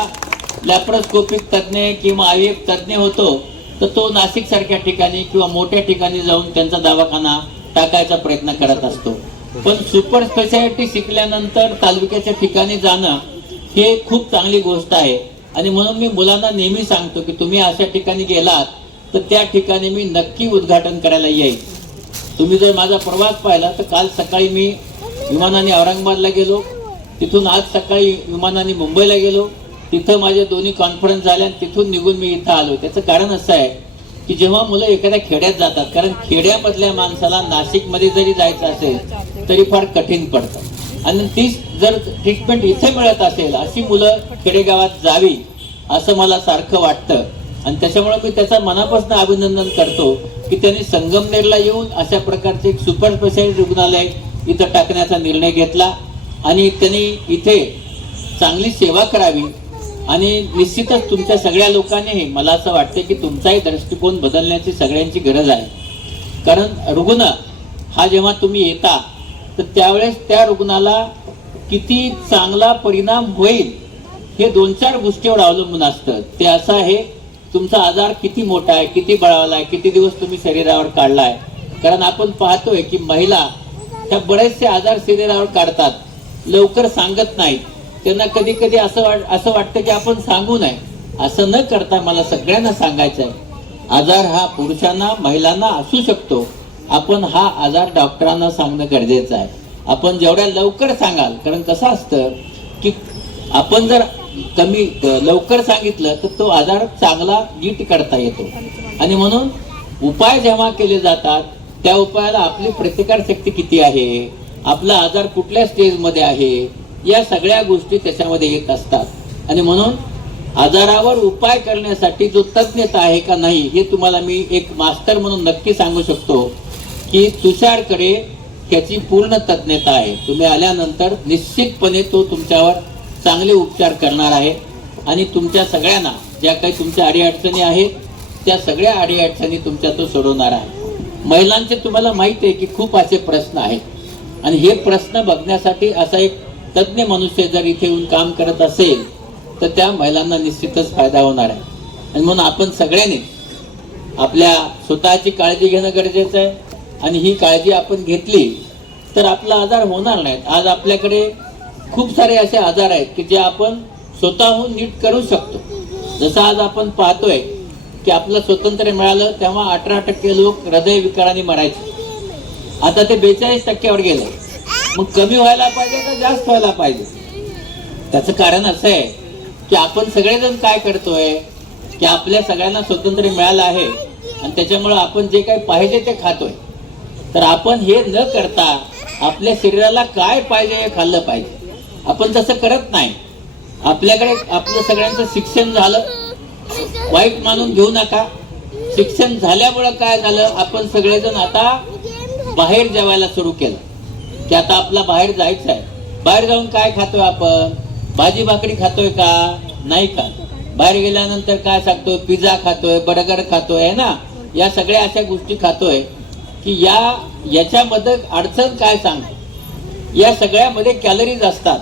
लॅप्रोस्कोपिक तज्ज्ञ किंवा आयुर्वेद तज्ज्ञ होतो, तर तो नाशिक सारख्या ठिकाणी किंवा मोठ्या ठिकाणी जाऊन त्यांचा दवाखाना टाकायचा प्रयत्न करत असतो. पण सुपर स्पेशालिटी शिकल्यानंतर तालुक्याच्या ठिकाणी जाणं हे खूप चांगली गोष्ट आहे. आणि म्हणून मी मुलांना नेहमी सांगतो की तुम्ही अशा ठिकाणी गेलात तर त्या ठिकाणी मी नक्की उद्घाटन करायला येईल. तुम्ही जर माझा प्रवास पाहिला तर काल सकाळी मी विमानाने औरंगाबादला गेलो, तिथून आज सकाळी विमानाने मुंबईला गेलो. तिथं माझे दोन्ही कॉन्फरन्स झाल्या आणि तिथून निघून मी इथं आलो. त्याचं कारण असं आहे की जेव्हा मुलं एखाद्या खेड्यात जातात, कारण खेड्यामधल्या माणसाला नाशिकमध्ये जरी जायचं असेल तरी फार कठीण पडतं. आणि तीच जर ट्रीटमेंट इथे मिळत असेल अशी मुलं खेडेगावात जावी असं मला सारखं वाटतं. आणि त्याच्यामुळे मी त्याचा मनापासून अभिनंदन करतो की त्यांनी संगमनेरला येऊन अशा प्रकारचे एक सुपर स्पेशालिटी रुग्णालय इथं टाकण्याचा निर्णय घेतला. आणि त्यांनी इथे चांगली सेवा करावी. आणि निश्चितच तुमच्या सगळ्या लोकांनीही मला असं वाटतं की तुमचाही दृष्टिकोन बदलण्याची सगळ्यांची गरज आहे. कारण रुग्ण हा जेव्हा तुम्ही येता तर त्यावेळेस त्या रुग्णाला किती चांगला परिणाम होईल हे 2-4 गोष्टीवर अवलंबून असतं. ते असं आहे तुमचा आजार किती मोठा आहे, किती बळावला आहे, किती दिवस तुम्ही शरीरावर काढला आहे. कारण आपण पाहतोय की महिला ह्या बरेचसे आजार शरीरावर काढतात, लवकर सांगत नाहीत. त्यांना कधी कधी असं वाटतं की आपण सांगू नये. असं न करता मला सगळ्यांना सांगायचं आहे, आजार हा पुरुषांना महिलांना असू शकतो. आपण हा आजार डॉक्टरांना सांगणं गरजेचं आहे. आपण जेवढ्या लवकर सांगाल, कारण कसं असतं की आपण जर लवकर सांगितलं तर तो आजार चांगला नीट करता येतो. आणि म्हणून उपाय जेव्हा केले जातात त्या उपायाला आपली प्रतिकार शक्ती किती आहे, आपला आजार कुठल्या स्टेजमध्ये आहे, या सगळ्या गोष्टी त्याच्यामध्ये येत असतात. आणि म्हणून आजारावर उपाय करण्यासाठी जो तज्ञता आहे का नाही हे तुम्हाला मी एक मास्टर म्हणून नक्की सांगू शकतो की तुषारकडे त्याची पूर्ण तज्ञता आहे. तुम्ही आल्यानंतर निश्चितपणे तो तुमच्यावर चांगले उपचार करणार आहे. आणि तुमच्या सगळ्यांना ज्या काही तुमच्या अडीअडचणी आहेत त्या सगळ्या अडीअडचणी तुमच्या तो सोडवणार आहे. महिलांचे तुम्हाला माहिती आहे की खूप असे प्रश्न आहेत आणि हे प्रश्न बघण्यासाठी असा एक तज्ज्ञ मनुष्य जर इथे येऊन काम करत असेल तर त्या महिलांना निश्चितच फायदा होणार आहे. आणि म्हणून आपण सगळ्यांनी आपल्या स्वतःची काळजी घेणं गरजेचं आहे आणि ही काळजी आपण घेतली तर आपला आजार होणार नाहीत. आज आपल्याकडे खूप सारे असे आजार आहेत की जे आपण स्वतःहून नीट करू शकतो. जसं आज आपण पाहतोय की आपलं स्वातंत्र्य मिळालं तेव्हा 18% लोक हृदयविकाराने मरायचे, आता ते 42%वर गेले. मग कमी व्हायला पाहिजे का जास्त व्हायला पाहिजे? त्याचं कारण असं आहे की आपण सगळेजण काय करतोय की आपल्या सगळ्यांना स्वातंत्र्य मिळालं आहे आणि त्याच्यामुळं आपण जे काही पाहिजे ते खातोय. तर आपण हे न करता आपल्या शरीराला काय पाहिजे हे खाल्लं पाहिजे. आपण तसं करत नाही. आपल्याकडे आपलं सगळ्यांचं शिक्षण झालं, वाईट मानून घेऊ नका. शिक्षण झाल्यामुळं काय झालं, आपण सगळेजण आता बाहेर जेवायला सुरू केलं की आता आपला बाहेर जायचं आहे. बाहेर जाऊन काय खातोय आपण? भाजी भाकरी खातोय का? नाही का. बाहेर गेल्यानंतर काय सांगतोय? पिझ्झा खातोय, बर्गर खातोय आहे ना. या सगळ्या अशा गोष्टी खातोय की याच्यामध्ये अडचण काय सांगतो, या सगळ्यामध्ये कॅलरीज असतात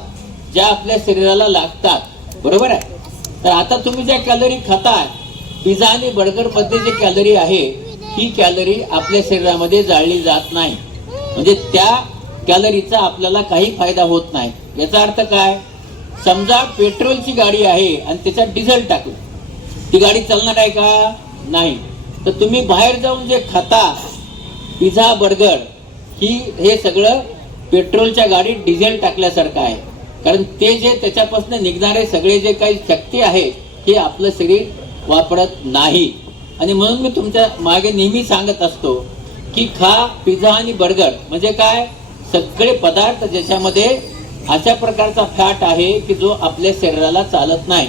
ज्या आपल्या शरीराला लागतात, बरोबर आहे. तर आता तुम्ही ज्या कॅलरी खाताय, पिझ्झा आणि बर्गर मध्ये जे कॅलरी आहे ही कॅलरी आपल्या शरीरामध्ये जाळली जात नाही. म्हणजे त्या कॅलरीचा आपल्याला काही फायदा होत नाही. याचा अर्थ काय? समजा पेट्रोलची गाडी आहे आणि त्याच्यात डिझेल टाकलं, ती गाडी चालणार आहे का? नाही. तर तुम्ही बाहेर जाऊन जे खाता पिझ्झा बर्गर हे सगळं पेट्रोलच्या गाडीत डिझेल टाकल्यासारखं आहे. कारण ते जे त्याच्यापासून निघणारे सगळे जे काही शक्ती आहे हे आपलं शरीर वापरत नाही. आणि म्हणून मी तुमच्या मागे नेहमी सांगत असतो की खा पिझ्झा आणि बर्गर. म्हणजे काय? सगळे पदार्थ ज्याच्यामध्ये अशा प्रकारचा फॅट आहे की जो आपल्या शरीराला चालत नाही.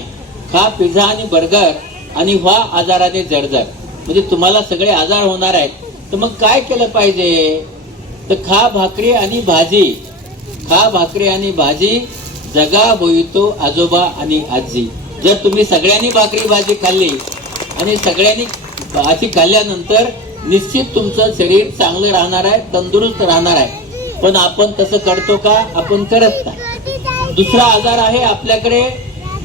खा पिझ्झा आणि बर्गर आणि व्हा आजाराने जर्जर. म्हणजे तुम्हाला सगळे आजार होणार आहेत. तर मग काय केलं पाहिजे? तर खा भाकरी आणि भाजी. खा भाकरी आणि भाजी, जगा बोईतो आजोबा आणि आजी. जर तुम्ही सगळ्यांनी भाकरी भाजी खाल्ली आणि सगळ्यांनी भाजी खाल्ल्यानंतर निश्चित तुमचं शरीर चांगलं राहणार आहे, तंदुरुस्त राहणार आहे. पण आपण तसं करतो का? आपण करत नाही. दुसरा आजार आहे आपल्याकडे,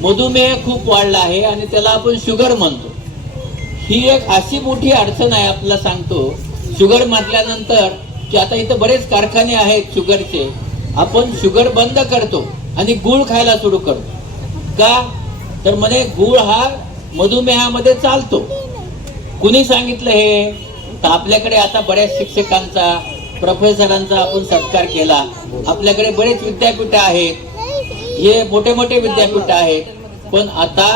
मधुमेह खूप वाढला आहे आणि त्याला आपण शुगर म्हणतो. ही एक अशी मोठी अडचण आहे. आपल्याला सांगतो शुगर म्हटल्यानंतर की आता इथं बरेच कारखाने आहेत शुगरचे. आपण शुगर बंद करतो आणि गुळ खायला सुरू करतो का? तर म्हणे गुळ हा मधुमेहामध्ये चालतो. कुणी सांगितलं हे? तर आपल्याकडे आता बऱ्याच शिक्षकांचा, प्रोफेसरांचा आपण सत्कार केला. आपल्याकडे बरेच विद्यापीठ आहेत, हे मोठे मोठे विद्यापीठ आहेत. पण आता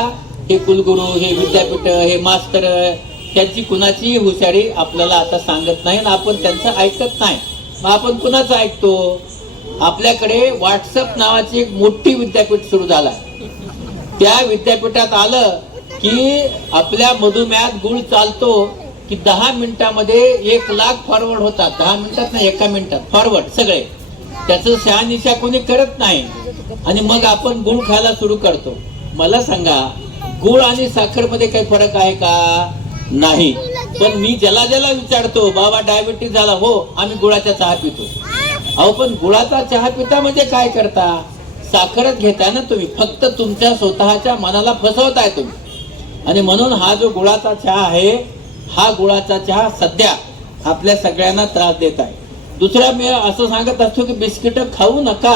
हे कुलगुरू, हे विद्यापीठ, हे मास्तर, त्यांची कुणाचीही हुशारी आपल्याला आता सांगत नाही आणि आपण त्यांचं ऐकत नाही. मग आपण कुणाचं ऐकतो? आपल्याकडे व्हॉट्सअप नावाची एक मोठी विद्यापीठ सुरू झाला. त्या विद्यापीठात आलं की आपल्या मधुमेहात गुळ चालतो की 10 मिनिटामध्ये 1 लाख फॉरवर्ड होतात. 10 मिनिटात नाही, 1 मिनिटात फॉरवर्ड सगळे. त्याचं शहानिशा कोणी करत नाही आणि मग आपण गुळ खायला सुरू करतो. मला सांगा, गुळ आणि साखर मध्ये काही फरक आहे का? नाही. पण मी ज्याला विचारतो, बाबा डायबिटीज झाला, हो आम्ही गुळाचा चहा पितो. अहो पण गुळाचा चहा पिता म्हणजे काय करता? साखरच घेताय ना तुम्ही. फक्त तुमच्या स्वतःच्या मनाला फसवताय तुम्ही. आणि म्हणून हा जो गुळाचा चहा आहे, हा गुळाचा चहा सध्या आपल्या सगळ्यांना त्रास देत आहे. दुसरा मी असं सांगत असतो की बिस्किट खाऊ नका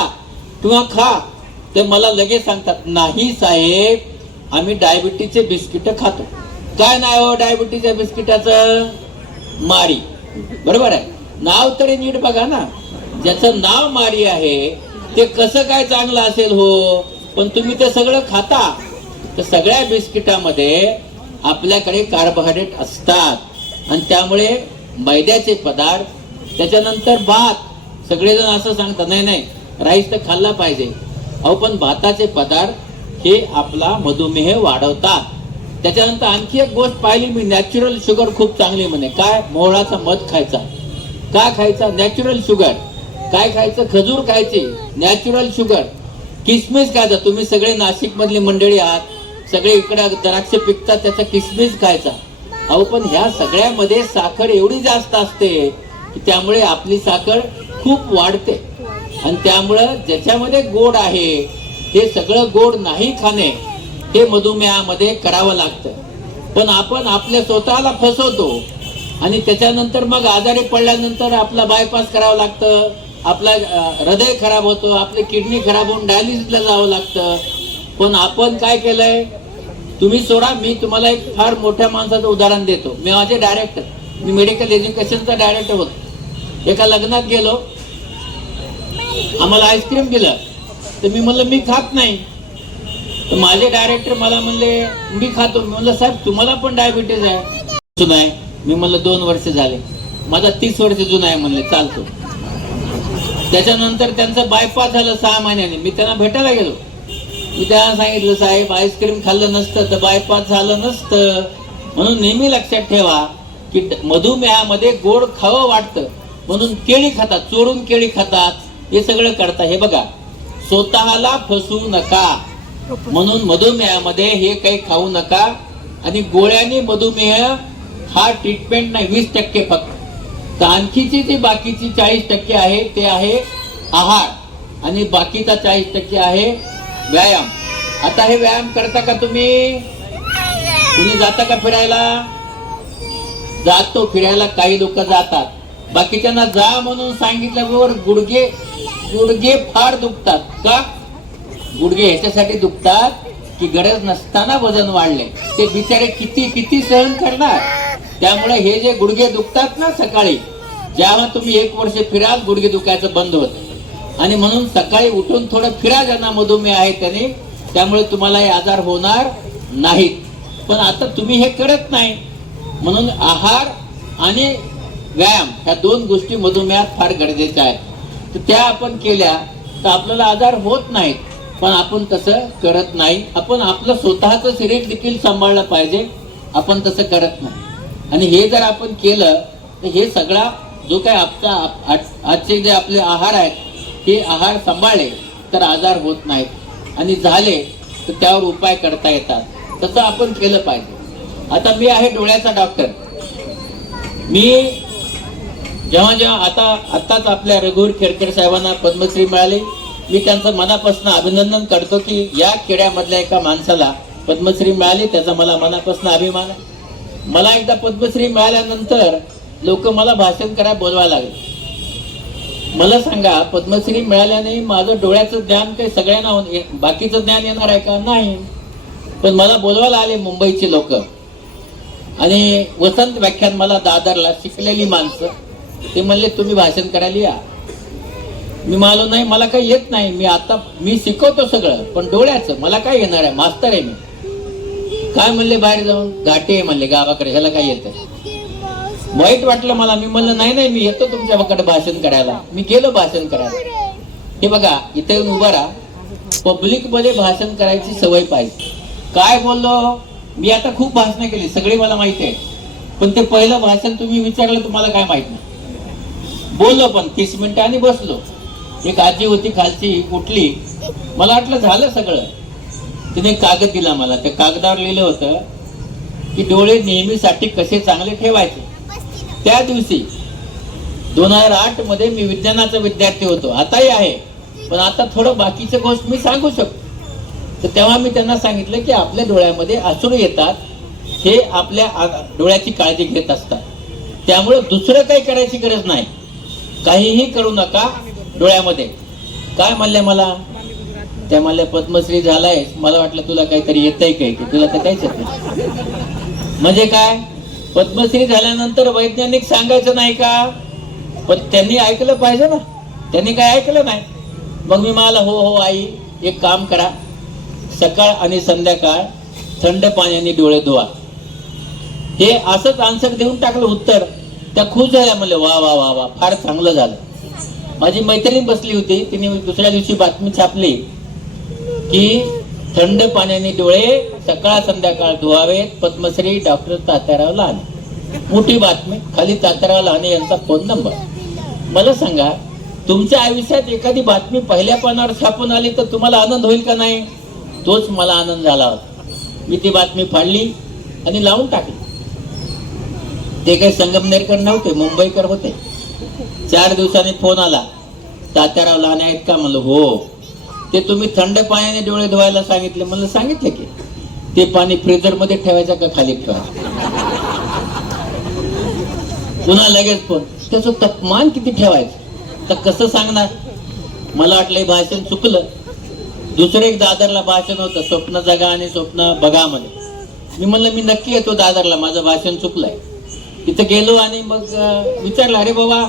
किंवा खा, ते मला लगेच सांगतात नाही साहेब, आम्ही डायबिटीजचे बिस्किट खातो. काय नाव हो डायबिटीजच्या बिस्किटाचं? मारी. बरोबर आहे. नाव तरी नीट बघा ना. ज्याचं नाव मारी आहे ते कसं काय चांगलं असेल हो? पण तुम्ही ते सगळं खाता. तर सगळ्या बिस्किटामध्ये आपल्याकडे कार्बोहायड्रेट असतात आणि त्यामुळे मैद्याचे पदार्थ, त्याच्यानंतर भात. सगळेजण असं सांगतात नाही नाही राईस तर खाल्ला पाहिजे. अहो पण भाताचे पदार्थ हे आपला मधुमेह वाढवतात. त्याच्यानंतर आणखी एक गोष्ट पाहिली मी, नॅचरल शुगर खूप चांगली म्हणे. काय? मोहळाचा मध खायचा. का खायचा? Natural sugar. काय खायचं? खजूर खायची, नॅचरल शुगर. किसमिस खायचा. तुम्ही सगळे नाशिक मधली मंडळी आहात, सगळे इकडे द्राक्ष पिकतात त्याचा किसमिस खायचा. अहो पण ह्या सगळ्यामध्ये साखर एवढी जास्त असते की त्यामुळे आपली साखर खूप वाढते. आणि त्यामुळं ज्याच्यामध्ये गोड आहे हे सगळं गोड नाही खाणे हे मधुमेहामध्ये करावं लागतं. पण आपण आपल्या स्वतःला फसवतो आणि त्याच्यानंतर मग आजारी पडल्यानंतर आपला बायपास करावं लागतं, आपला हृदय खराब होतो, आपली किडनी खराब होऊन डायलिसिसला जावं लागतं. पण आपण काय केलंय तुम्ही सोडा. मी तुम्हाला एक फार मोठ्या माणसाचं उदाहरण देतो. मी माझे डायरेक्टर, मी मेडिकल एज्युकेशनचा डायरेक्टर होतो. एका लग्नात गेलो, आम्हाला आईस्क्रीम दिलं तर मी म्हणलं मी खात नाही. तर माझे डायरेक्टर मला म्हणले मी खातो. मी म्हणलं साहेब तुम्हाला पण डायबिटीज आहे? नाही. मी म्हणलं 2 वर्ष झाले. माझा 30 वर्ष जुना आहे म्हणले. चालतो. त्याच्यानंतर त्यांचं बायपास झालं 6 महिन्याने. मी त्यांना भेटायला गेलो. मी त्यांना सांगितलं साहेब आईस्क्रीम खाल्लं नसतं तर बायपास झालं नसतं. म्हणून नेहमी लक्षात ठेवा की मधुमेहामध्ये गोड खावं वाटतं म्हणून केळी खातात, चोरून केळी खातात, हे सगळं करतात. हे बघा, स्वतःला फसवू नका. म्हणून मधुमेहामध्ये हे काही खाऊ नका. आणि गोळ्याने मधुमेह हा ट्रीटमेंट नाही, 20% फक्त. तर आणखीची जी बाकीची 40% आहे ते आहे आहार आणि बाकीचा 40% आहे व्यायाम. आता हे व्यायाम करता का तुम्ही जाता का फिरायला? जातो फिरायला, काही लोक जातात. बाकीच्यांना जा म्हणून सांगितल्याबरोबर गुडघे फार दुखतात. का गुडघे ह्याच्यासाठी दुखतात की गरज नसताना वजन वाढले. ते बिचारे किती सहन करणार. त्यामुळे हे जे गुडघे दुखतात ना सकाळी, जेव्हा तुम्ही 1 वर्ष फिराल गुडघे दुखायचं बंद होतं. आणि म्हणून सकाळी उठून थोडं फिरा ज्यांना मधुमेह आहे त्याने, त्यामुळे तुम्हाला हे आजार होणार नाहीत. पण आता तुम्ही हे करत नाही. म्हणून आहार आणि व्यायाम ह्या 2 गोष्टी मधुमेहात फार गरजेच्या आहेत. तर त्या आपण केल्या तर आपल्याला आजार होत नाहीत. पण आपण तसं करत नाही. आपण आपलं स्वतःचं शरीर देखील सांभाळलं पाहिजे. आपण तसं करत नाही. आणि हे जर आपण केलं तर हे सगळा जो काही आजचे जे आपले आहार आहेत हे आहार सांभाळले तर आजार होत नाहीत. आणि झाले तर त्यावर उपाय करता येतात. तसं आपण केलं पाहिजे. आता मी आहे डोळ्याचा डॉक्टर. मी जेव्हा आताच आपल्या रघुवीर खेरकर साहेबांना पद्मश्री मिळाली, मी त्यांचं मनापासून अभिनंदन करतो की या खेड्यामधल्या एका माणसाला पद्मश्री मिळाली, त्याचा मला मनापासून अभिमान आहे. मला एकदा पद्मश्री मिळाल्यानंतर लोक मला भाषण करायला बोलवायला लागले. मला सांगा, पद्मश्री मिळाल्याने माझं डोळ्याचं ज्ञान काही सगळ्यांना बाकीचं ज्ञान येणार आहे का? नाही. पण मला बोलवायला आले मुंबईचे लोक आणि वसंत व्याख्यान मला दादरला शिकलेली माणसं, ते म्हणले तुम्ही भाषण करायला या. मी म्हणालो नाही, मला काही येत नाही. मी शिकवतो सगळं, पण डोळ्याचं मला काय येणार आहे, मास्तर आहे मी. काय म्हणले बाहेर जाऊन? घाटे आहे म्हणले गावाकडे, ह्याला काय येतं? वाईट वाटलं मला. मी म्हणलं नाही मी येतो तुमच्याकडे भाषण करायला. मी गेलो भाषण करायला. हे बघा, इथे येऊन उभा राहा. पब्लिक मध्ये भाषण करायची सवय पाहिजे. काय बोललो मी? आता खूप भाषणं केली, सगळी मला माहिती आहे. पण ते पहिलं भाषण तुम्ही विचारलं तुम्हाला काय माहित नाही. बोललो पण 30 मिनिटं आणि बसलो. एक आजी होती खालची, उठली. मला वाटलं झालं सगळं. तिने कागद दिला मला. त्या कागदावर लिहिलं होतं की डोळे नेहमीसाठी कसे चांगले ठेवायचे. त्या दिवशी 2008 मध्ये मी विज्ञानाचा विद्यार्थी होतो, आताही आहे. पण आता थोडं बाकीच्या गोष्ट मी सांगू शकतो. तर तेव्हा मी त्यांना सांगितलं की आपल्या डोळ्यामध्ये अश्रू येतात, हे आपल्या डोळ्याची काळजी घेत असतात. त्यामुळे दुसरं काही करायची गरज नाही. काहीही करू नका डोळ्यामध्ये. काय म्हणले मला? त्या म्हणल्या पद्मश्री झालाय, मला वाटलं तुला काहीतरी येतंय काय, की तुला तर काहीच येत नाही. म्हणजे काय? पद्मश्री झाल्यानंतर वैज्ञानिक सांगायचं नाही का? पण त्यांनी ऐकलं पाहिजे ना. त्यांनी काय ऐकलं नाही. मग मी मला हो आई, एक काम करा, सकाळ आणि संध्याकाळ थंड पाण्याने डोळे धुवा. हे असंच आन्सर देऊन टाकलं उत्तर. त्या खुश झाल्या, म्हणले वा वा वा वा, फार चांगलं झालं. माझी मैत्रीण बसली होती, तिने दुसऱ्या दिवशी बातमी छापली की थंड पाण्याने डोळे सकाळ संध्याकाळ धुवावेत, पद्मश्री डॉक्टर तात्याराव लहाने. मोठी बातमी. खाली तात्याराव लहाने यांचा फोन नंबर. मला सांगा, तुमच्या आयुष्यात एखादी बातमी पहिल्या पानावर छापून आली तर तुम्हाला आनंद होईल का नाही? तोच मला आनंद झाला होता. मी ती बातमी फाडली आणि लावून टाकली. ते काही संगमनेरकर नव्हते, मुंबईकर होते. 4 दिवसांनी फोन आला, तात्याराव लहान आहेत का? म्हणलं हो. ते तुम्ही थंड पाण्याने डोळे धुवायला सांगितले. म्हणलं सांगितले की. ते पाणी फ्रीजर मध्ये ठेवायचं का खाली ठेवायचं? पुन्हा लगेच फोन, त्याचं तापमान किती ठेवायचं? तर कसं सांगणार? मला वाटलं हे भाषण चुकलं. दुसरं एक दादरला भाषण होतं, स्वप्न जगा आणि स्वप्न बघा मध्ये. मी म्हणलं मी नक्की येतो दादरला, माझं भाषण चुकलंय. तिथं गेलो आणि मग विचारलं, अरे बाबा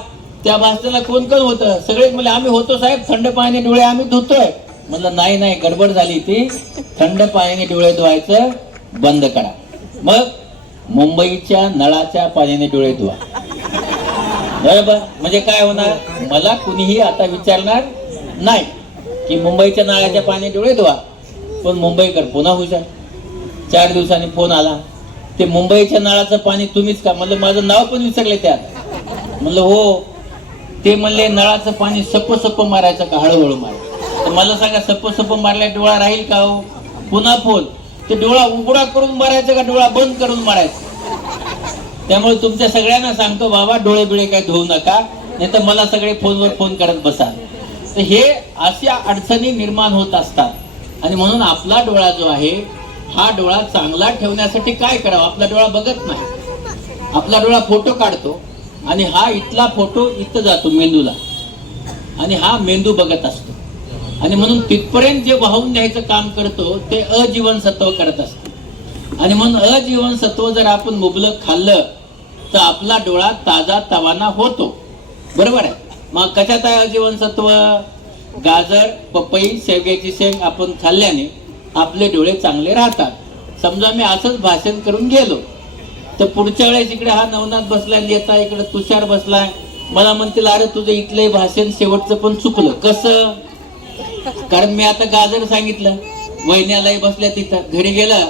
त्या भाषणाला कोण कोण होतं? सगळे म्हणले आम्ही होतो साहेब, थंड पाण्याने डोळे आम्ही धुतोय. म्हणलं नाही गडबड झाली, ती थंड पाण्याने डोळे धुवायचं बंद करा. मग मुंबईच्या नळाच्या पाण्याने डोळे धुवा. बरोबर? म्हणजे काय होणार? मला कुणीही आता विचारणार नाही की मुंबईच्या नळाच्या पाण्याने डोळे धुवा. पण मुंबईकर पुन्हा हुशार. 4 दिवसांनी फोन आला, ते मुंबईच्या नळाचं पाणी तुम्हीच का? म्हणलं माझं नाव पण विसरले त्यात. म्हणलं हो. ते म्हणले नळाचं पाणी सप मारायचं का हळूहळू मारायचं? तर मला सांगा, सप मारल्या डोळा राहील का हो? पुन्हा फोन, ते डोळा उघडा करून मारायचं का डोळा बंद करून मारायचं? त्यामुळे तुमच्या सगळ्यांना सांगतो, बाबा डोळे बिळे काही धुवू नका, नाही तर मला सगळे फोनवर फोन करत बसा. तर हे अशा अडचणी निर्माण होत असतात. आणि म्हणून आपला डोळा जो आहे, हा डोळा चांगला ठेवण्यासाठी काय करावं? आपला डोळा बघत नाही, आपला डोळा फोटो काढतो आणि हा इथला फोटो इथं जातो मेंदूला, आणि हा मेंदू बघत असतो. आणि म्हणून तिथपर्यंत जे वाहून द्यायचं काम करतो ते अजीवनसत्व करत असतो. आणि म्हणून अजीवनसत्व जर आपण मुबलक खाल्लं तर आपला डोळा ताजा तवाना होतो. बरोबर आहे? मग कशात आहे अजीवनसत्व? गाजर, पपई, शेवग्याची शेंग आपण खाल्ल्याने आपले डोळे चांगले राहतात. समजा मी असंच भाषण करून गेलो, तर पुढच्या वेळेस इकडे हा नवनाथ बसलाय नेता, इकडे तुषार बसलाय, मला म्हणतील अरे तुझं इथलंही भाषण शेवटचं पण चुकलं. कसं? कारण मी आता गाजर सांगितलं, वहिन्यालाही बसल्या तिथं, घरी गेलं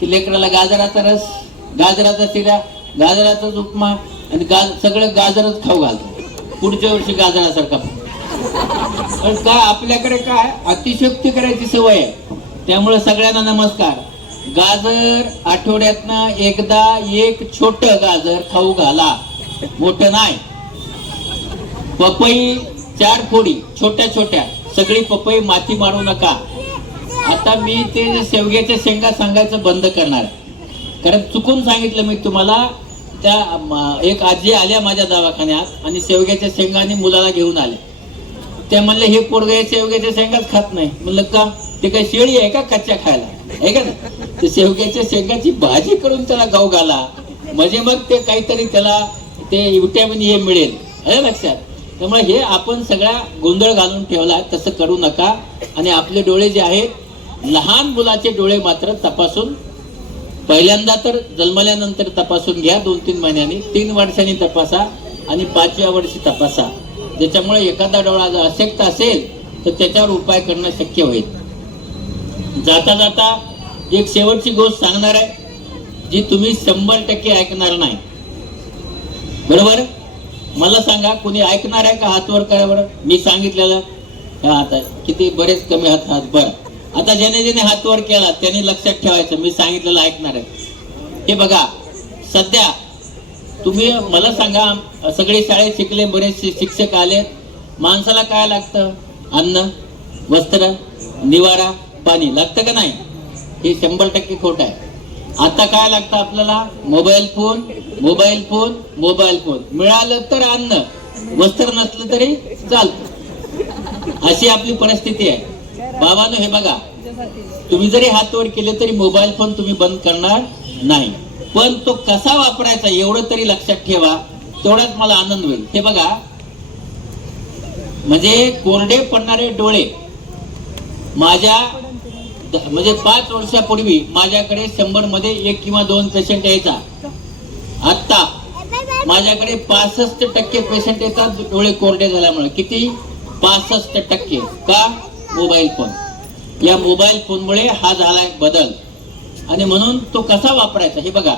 की लेकराला गाजराचा रस, गाजराचा शिरा, गाजराचाच उपमा आणि सगळं गाजरच खाऊ घालतो. पुढच्या वर्षी गाजरासारखा. पण काय आपल्याकडे काय अतिशयोक्ती करायची सवय आहे. त्यामुळे सगळ्यांना नमस्कार. गाजर आठवड्यातनं एकदा एक छोट गाजर खाऊ घाला, मोठं नाही. पपई 4 फोडी छोट्या छोट्या, सगळी पपई माती मारू नका. आता मी ते शेवग्याच्या शेंगा सांगायचं बंद करणार, कारण चुकून सांगितलं मी तुम्हाला. त्या एक आजी आल्या माझ्या दवाखान्यात आणि शेवग्याच्या शेंगाने मुलाला घेऊन आले. त्या म्हणले हे पोरगे शेवग्याच्या शेंगाच खात नाही. म्हणलं का? ते काय शेळी आहे का कच्च्या खायला? आहे का ना? ते शेवग्याच्या शेंगाची भाजी करून त्याला खाऊ घाला, म्हणजे मग ते काहीतरी त्याला ते विटॅमिन हे मिळेल. आहे लक्षात? त्यामुळे हे आपण सगळ्या गोंधळ घालून ठेवला, तसं करू नका. आणि आपले डोळे जे आहेत, लहान मुलाचे डोळे मात्र तपासून, पहिल्यांदा तर जन्मल्यानंतर तपासून घ्या, 2-3 महिन्यांनी, 3 वर्षांनी तपासा आणि 5व्या वर्षी तपासा. ज्याच्यामुळे एखादा डोळा जर अशक्त असेल तर त्याच्यावर उपाय करणं शक्य होईल. जाता जाता एक शेवटची गोष्ट सांगणार आहे, जी तुम्ही 100% ऐकणार नाही. बरोबर? मला सांगा, कोणी ऐकणार आहे का? हात वर करा बरं. मी सांगितलेलं आता किती बरेच कमी हात. बरं, आता ज्याने ज्याने हात वर केला त्याने लक्षात ठेवायचं, मी सांगितलेलं ऐकणार आहे. हे बघा, सध्या तुम्ही मला सांगा, सगळे शाळेत शिकले, बरेचसे शिक्षक आले, माणसाला काय लागतं? अन्न, वस्त्र, निवारा, पाणी लागतं का नाही? हे 100% खोटं आहे. आता काय लागतं आपल्याला? Mobile phone, mobile phone, mobile phone. मिळालं तर अन्न, वस्त्र नसलं तरी चालतं. अशी आपली परिस्थिती आहे. बाबांनो हे बघा, तुम्ही जरी हात वर केले तरी मोबाईल फोन तुम्ही बंद करणार नाही, पण तो कसा वापरायचा एवढं तरी लक्षात ठेवा, तेवढाच मला आनंद होईल. हे बघा, म्हणजे कोरडे पडणारे डोळे माझ्या म्हणजे 5 वर्षापूर्वी माझ्याकडे 100 मध्ये 1 किंवा 2 पेशंट यायचा. आता माझ्याकडे 65% पेशंट येतात डोळे कोरडे झाल्यामुळे. किती? 65%. का? Mobile phone. या मोबाईल फोनमुळे हा झालाय बदल. आणि म्हणून तो कसा वापरायचा हे बघा.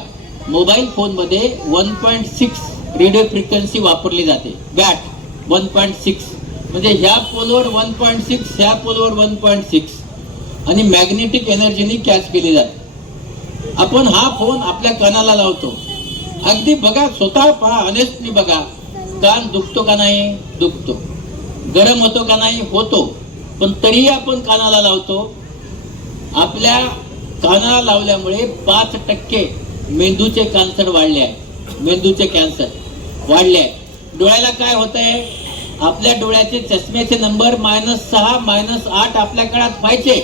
मोबाईल फोन मध्ये 1.6 रेडिओ फ्रिक्वेन्सी वापरली जाते. बॅट 1.6 म्हणजे ह्या पोलवर 1.6, ह्या पोलवर 1.6 आणि मॅग्नेटिक एनर्जीनी कॅच केली जाते. आपण हा फोन आपल्या कानाला लावतो. अगदी बघा, स्वतः पहा, ऑनेस्टली बघा, कान दुखतो का नाही? दुखतो. गरम होतो का नाही? होतो. पण तरीही आपण कानाला लावतो. आपल्या कानाला लावल्यामुळे 5% मेंदूचे कॅन्सर वाढले आहे. मेंदूचे कॅन्सर वाढले आहे. डोळ्याला काय होत आहे? आपल्या डोळ्याचे चष्म्याचे नंबर -6, -8 आपल्या काळात व्हायचे.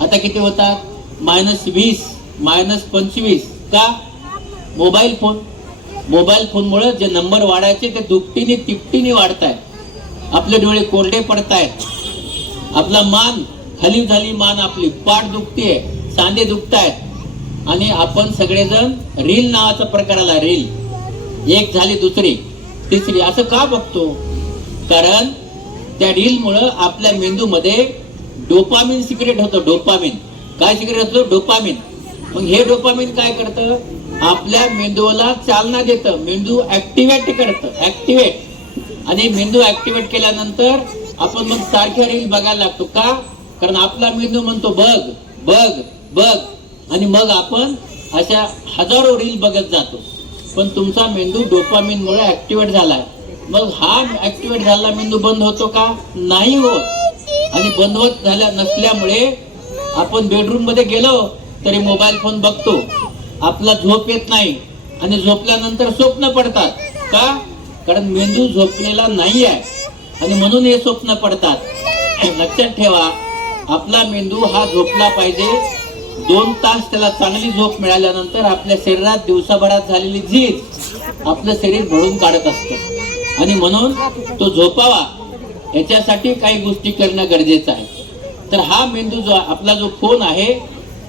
आता किती होतात? -20, -25. का? Mobile phone. मोबाईल फोनमुळे जे नंबर वाढायचे ते दुपटीने तिपटीने वाढत आहेत. आपले डोळे कोरडे पडतायत. आपला मान खाली झाली, मान आपली, पाठ दुखतीये, सांधे दुखतायत. आणि आपण सगळेजण रील नावाचा प्रकार आला. रील एक झाली, दुसरी, तिसरी, असं का बघतो? कारण त्या रील मुळे आपल्या मेंदूमध्ये डोपामिन सिक्रेट होतं. डोपामिन काय सिक्रेट होतं? डोपामिन. मग हे डोपामिन काय करतं? आपल्या मेंदूला चालना देतं. मेंदू ऍक्टिव्हेट करतं. ऍक्टिव्हेट. आणि मेंदू ऍक्टिव्हेट केल्यानंतर आपण मग सारख्या रील बघायला लागतो. का? कारण आपला मेंदू म्हणतो बघ बघ बघ. आणि मग आपण अशा हजारो रील बघत जातो. पण तुमचा मेंदू डोपामिन मुळे ऍक्टिव्हेट झालाय. मग हा ऍक्टिव्हेट झाला मेंदू बंद होतो का? नाही होत. आणि बंद होत झाल्या नसल्यामुळे आपण बेडरूम मध्ये गेलो तरी मोबाईल फोन बघतो. आपला झोप येत नाही. आणि झोपल्यानंतर स्वप्न पडतात. का? कारण मेंदू झोपलेला नाही आहे. आणि म्हणून हे स्वप्न पडतात. लक्षात ठेवा, आपला मेंदू हा झोपला पाहिजे. 2 तास त्याला चांगली झोप मिळाल्यानंतर आपल्या शरीरात दिवसाभरात झालेली झीज आपलं शरीर भरून काढत असतं. आणि म्हणून तो झोपावा याच्यासाठी काही गोष्टी करणं गरजेचं आहे. तर हा मेंदू जो आपला जो फोन आहे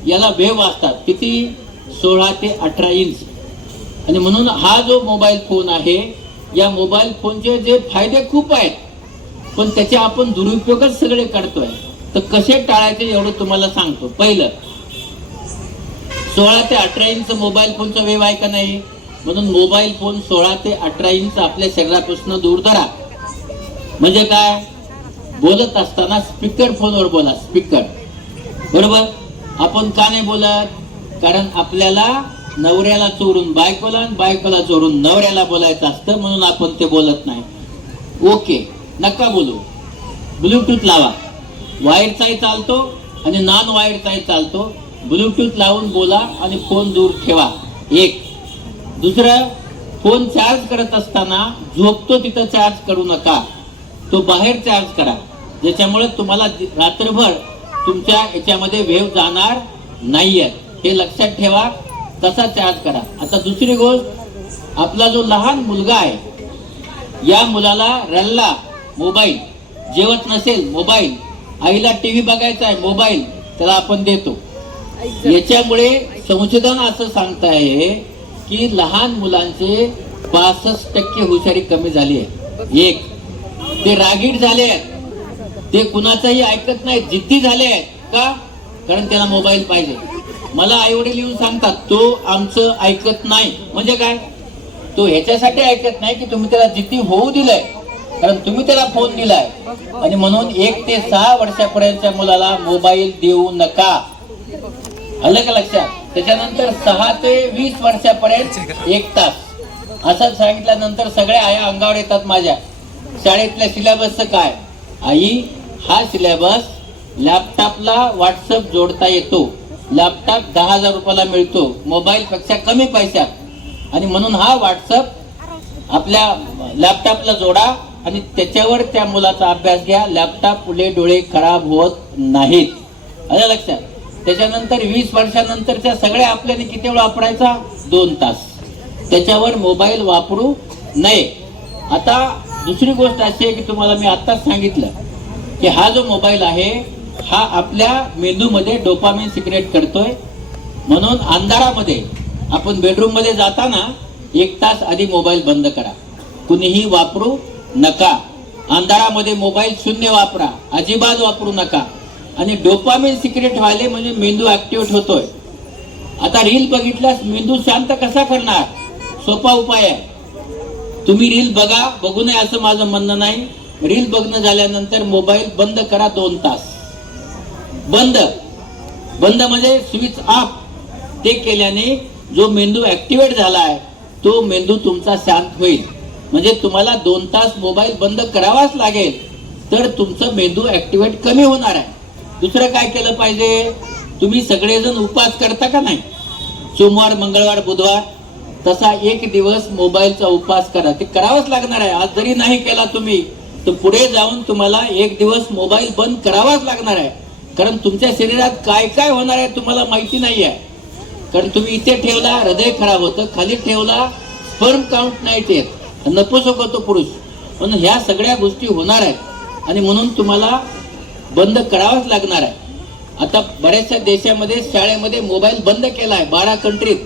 याला वेव्ह असतात. किती? 16 ते 18 इंच. आणि म्हणून हा जो मोबाईल फोन आहे, या मोबाईल फोनचे जे फायदे खूप आहेत, पण त्याचे आपण दुरुपयोगच सगळे करतोय. तर कसे टाळायचे एवढं तुम्हाला सांगतो. पहिलं, 16 ते 18 इंच मोबाईल फोनचा वेव्ह आहे का नाही? म्हणून मोबाईल फोन 16 ते 18 इंच आपल्या शरीरापासून दूर धरा. म्हणजे काय? बोलत असताना स्पीकर फोनवर बोला. स्पीकर बरोबर. आपण का नाही बोलत? कारण आपल्याला नवऱ्याला चोरून बायकोला आणि बायकोला चोरून नवऱ्याला बोलायचं असतं, म्हणून आपण ते बोलत नाही. ओके, नका बोलू. ब्लूटूथ लावा. वायरचाही चालतो आणि नॉन वायरचाही चालतो. ब्लूटूथ लावून बोला आणि फोन दूर ठेवा. एक. दुसरं, फोन चार्ज करत असताना झोपतो तिथं चार्ज करू नका. तो बाहेर चार्ज करा, ज्याच्यामुळे तुम्हाला रात्रभर तुमच्या याच्यामध्ये वेव्ह जाणार नाहीये. हे लक्षात ठेवा. तसा चार्ज करा. आता दुसरी गोष्ट, आपला जो लहान मुलगा आहे, या मुलाला रल्ला मोबाईल, जेवत नसेल मोबाईल, आईला टीव्ही बघायचा आहे मोबाईल, त्याला आपण देतो. याच्यामुळे संशोधन असं सांगत आहे की लहान मुलांचे 65% हुशारी कमी झाली आहे. एक, ते रागीट झाले आहेत. ते कुणाचंही ऐकत नाही, जिद्दी झाले आहेत. का? कारण त्याला मोबाईल पाहिजे. मला आई वडील येऊन सांगतात तो आमचं ऐकत नाही. म्हणजे काय? तो ह्याच्यासाठी ऐकत नाही की तुम्ही त्याला जिद्दी होऊ दिलंय, कारण तुम्ही त्याला फोन दिलाय. आणि म्हणून 1 ते 6 वर्षापर्यंतच्या मुलाला मोबाईल देऊ नका. आलं का लक्षात? त्याच्यानंतर 6 ते 20 वर्षापर्यंत 1 तास असं सांगितल्यानंतर सगळ्या आया अंगावर येतात माझ्या. शाळेतल्या सिलेबसचं काय? आई, हा सिलेबस लॅपटॉपला व्हॉट्सअप जोडता येतो. लॅपटॉप 10,000 रुपयाला मिळतो, मोबाईल पेक्षा कमी पैशात. आणि म्हणून हा व्हॉट्सअप आपल्या लॅपटॉपला जोडा आणि त्याच्यावर त्या मुलाचा अभ्यास घ्या. लॅपटॉप पुढे डोळे खराब होत नाहीत. आलं लक्षात? त्याच्यानंतर 20 वर्षानंतरच्या सगळ्या आपल्याने किती वेळ वापरायचा? 2 तास. त्याच्यावर मोबाईल वापरू नये. आता दुसरी गोष्ट अशी आहे की तुम्हाला मी आताच सांगितलं की हा जो मोबाईल आहे हा आपल्या मेंदूमध्ये डोपामिन सिक्रेट करतोय. म्हणून अंधारामध्ये आपण बेडरूम मध्ये जाताना 1 तास आधी मोबाईल बंद करा. कुणीही वापरू नका. अंधारामध्ये मोबाईल शून्य वापरा, अजिबात वापरू नका. आणि डोपामिन सिक्रेट व्हायले म्हणजे मेंदू ऍक्टिव्हेट होतोय. आता रील बघितल्यास मेंदू शांत कसा करणार? सोपा उपाय आहे. तुम्ही रील बघा, बघू नये असं माझं म्हणणं नाही. रील बघणं झाल्यानंतर मोबाईल बंद करा 2 तास. बंद. बंद म्हणजे स्विच ऑफ. ते केल्याने जो मेंदू ऍक्टिव्हेट झाला आहे तो मेंदू तुमचा शांत होईल. म्हणजे तुम्हाला 2 तास मोबाईल बंद करावाच लागेल तर तुमचं मेंदू ऍक्टिव्हेट कमी होणार आहे. दुसरं काय केलं पाहिजे, तुम्ही सगळेजण उपवास करता का नाही, सोमवार मंगळवार बुधवार, तसा 1 दिवस मोबाईलचा उपवास करा. ते करावंच लागणार आहे. आज जरी नाही केला तुम्ही तर पुढे जाऊन तुम्हाला 1 दिवस मोबाईल बंद करावाच लागणार आहे. कारण तुमच्या शरीरात काय काय होणार आहे तुम्हाला माहिती नाही आहे. कारण तुम्ही इथे ठेवला हृदय खराब होतं, खाली ठेवला स्पर्म काउंट नाही येत, नपुसक होतो पुरुष. म्हणून ह्या सगळ्या गोष्टी होणार आहेत आणि म्हणून तुम्हाला बंद करावाच लागणार आहे. आता बऱ्याचशा देशामध्ये शाळेमध्ये मोबाईल बंद केला आहे, 12 कंट्रीत.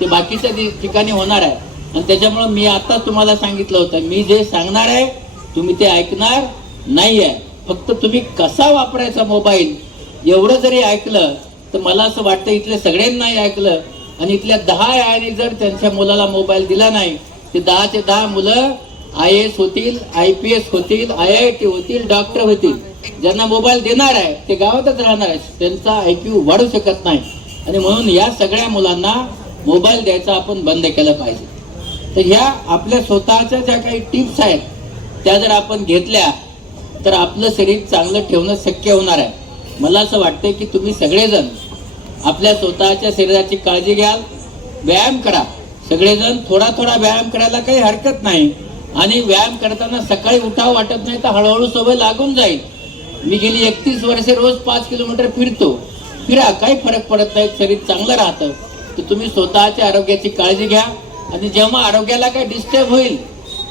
ते बाकीच्या ठिकाणी होणार आहे. आणि त्याच्यामुळे मी आता तुम्हाला सांगितलं होतं, मी जे सांगणार आहे तुम्ही ते ऐकणार नाही आहे. फक्त तुम्ही कसा वापरायचा मोबाईल एवढं जरी ऐकलं तर मला असं वाटतं इथल्या सगळ्यांनाही ऐकलं आणि इथल्या 10 आयांनी जर त्यांच्या मुलाला मोबाईल दिला नाही ते 10चे 10 मुलं IAS होतील, IPS होतील, IIT होतील, डॉक्टर होतील. ज्यांना मोबाईल देणार आहे ते गावातच राहणार आहे, त्यांचा IQ वाढू शकत नाही. आणि म्हणून या सगळ्या मुलांना मोबाईल द्यायचा आपण बंद केलं पाहिजे. तर ह्या आपल्या स्वतःच्या ज्या काही टिप्स आहेत त्या जर आपण घेतल्या तर आपलं शरीर चांगलं ठेवणं शक्य होणार आहे. मला असं वाटतं की तुम्ही सगळेजण आपल्या स्वतःच्या शरीराची काळजी घ्याल, व्यायाम करा. सगळेजण थोडा थोडा व्यायाम करायला काही हरकत नाही. आणि व्यायाम करताना सकाळी उठावं वाटत नाही तर हळूहळू सवय लागून जाईल. मी गेली 31 वर्षे रोज 5 किलोमीटर फिरतो. फिरा, काही फरक पडत नाही, शरीर चांगलं राहतं. तर तुम्ही स्वतःच्या आरोग्याची काळजी घ्या आणि जेव्हा आरोग्याला काही डिस्टर्ब होईल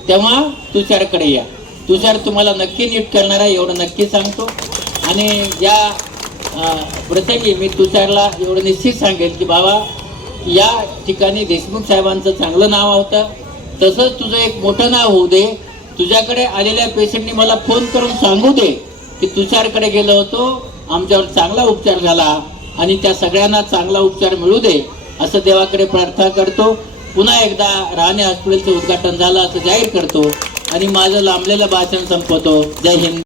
तेव्हा तुषारकडे या. तुषार तुम्हाला नक्की नीट करणार आहे एवढं नक्की सांगतो. आणि या प्रसंगी मी तुषारला एवढं निश्चित सांगेल की बाबा या ठिकाणी देशमुख साहेबांचं चांगलं नाव होतं, तसंच तुझं एक मोठं नाव होऊ दे. तुझ्याकडे आलेल्या पेशंटनी मला फोन करून सांगू दे की तुषारकडे गेलो होतो, आमच्यावर चांगला उपचार झाला आणि त्या सगळ्यांना चांगला उपचार मिळू दे असं देवाकडे प्रार्थना करतो. पुन्हा एकदा राणे हॉस्पिटलचं उद्घाटन झालं असं जाहीर करतो आणि माझं लांबलेलं भाषण संपवतो. जय हिंद.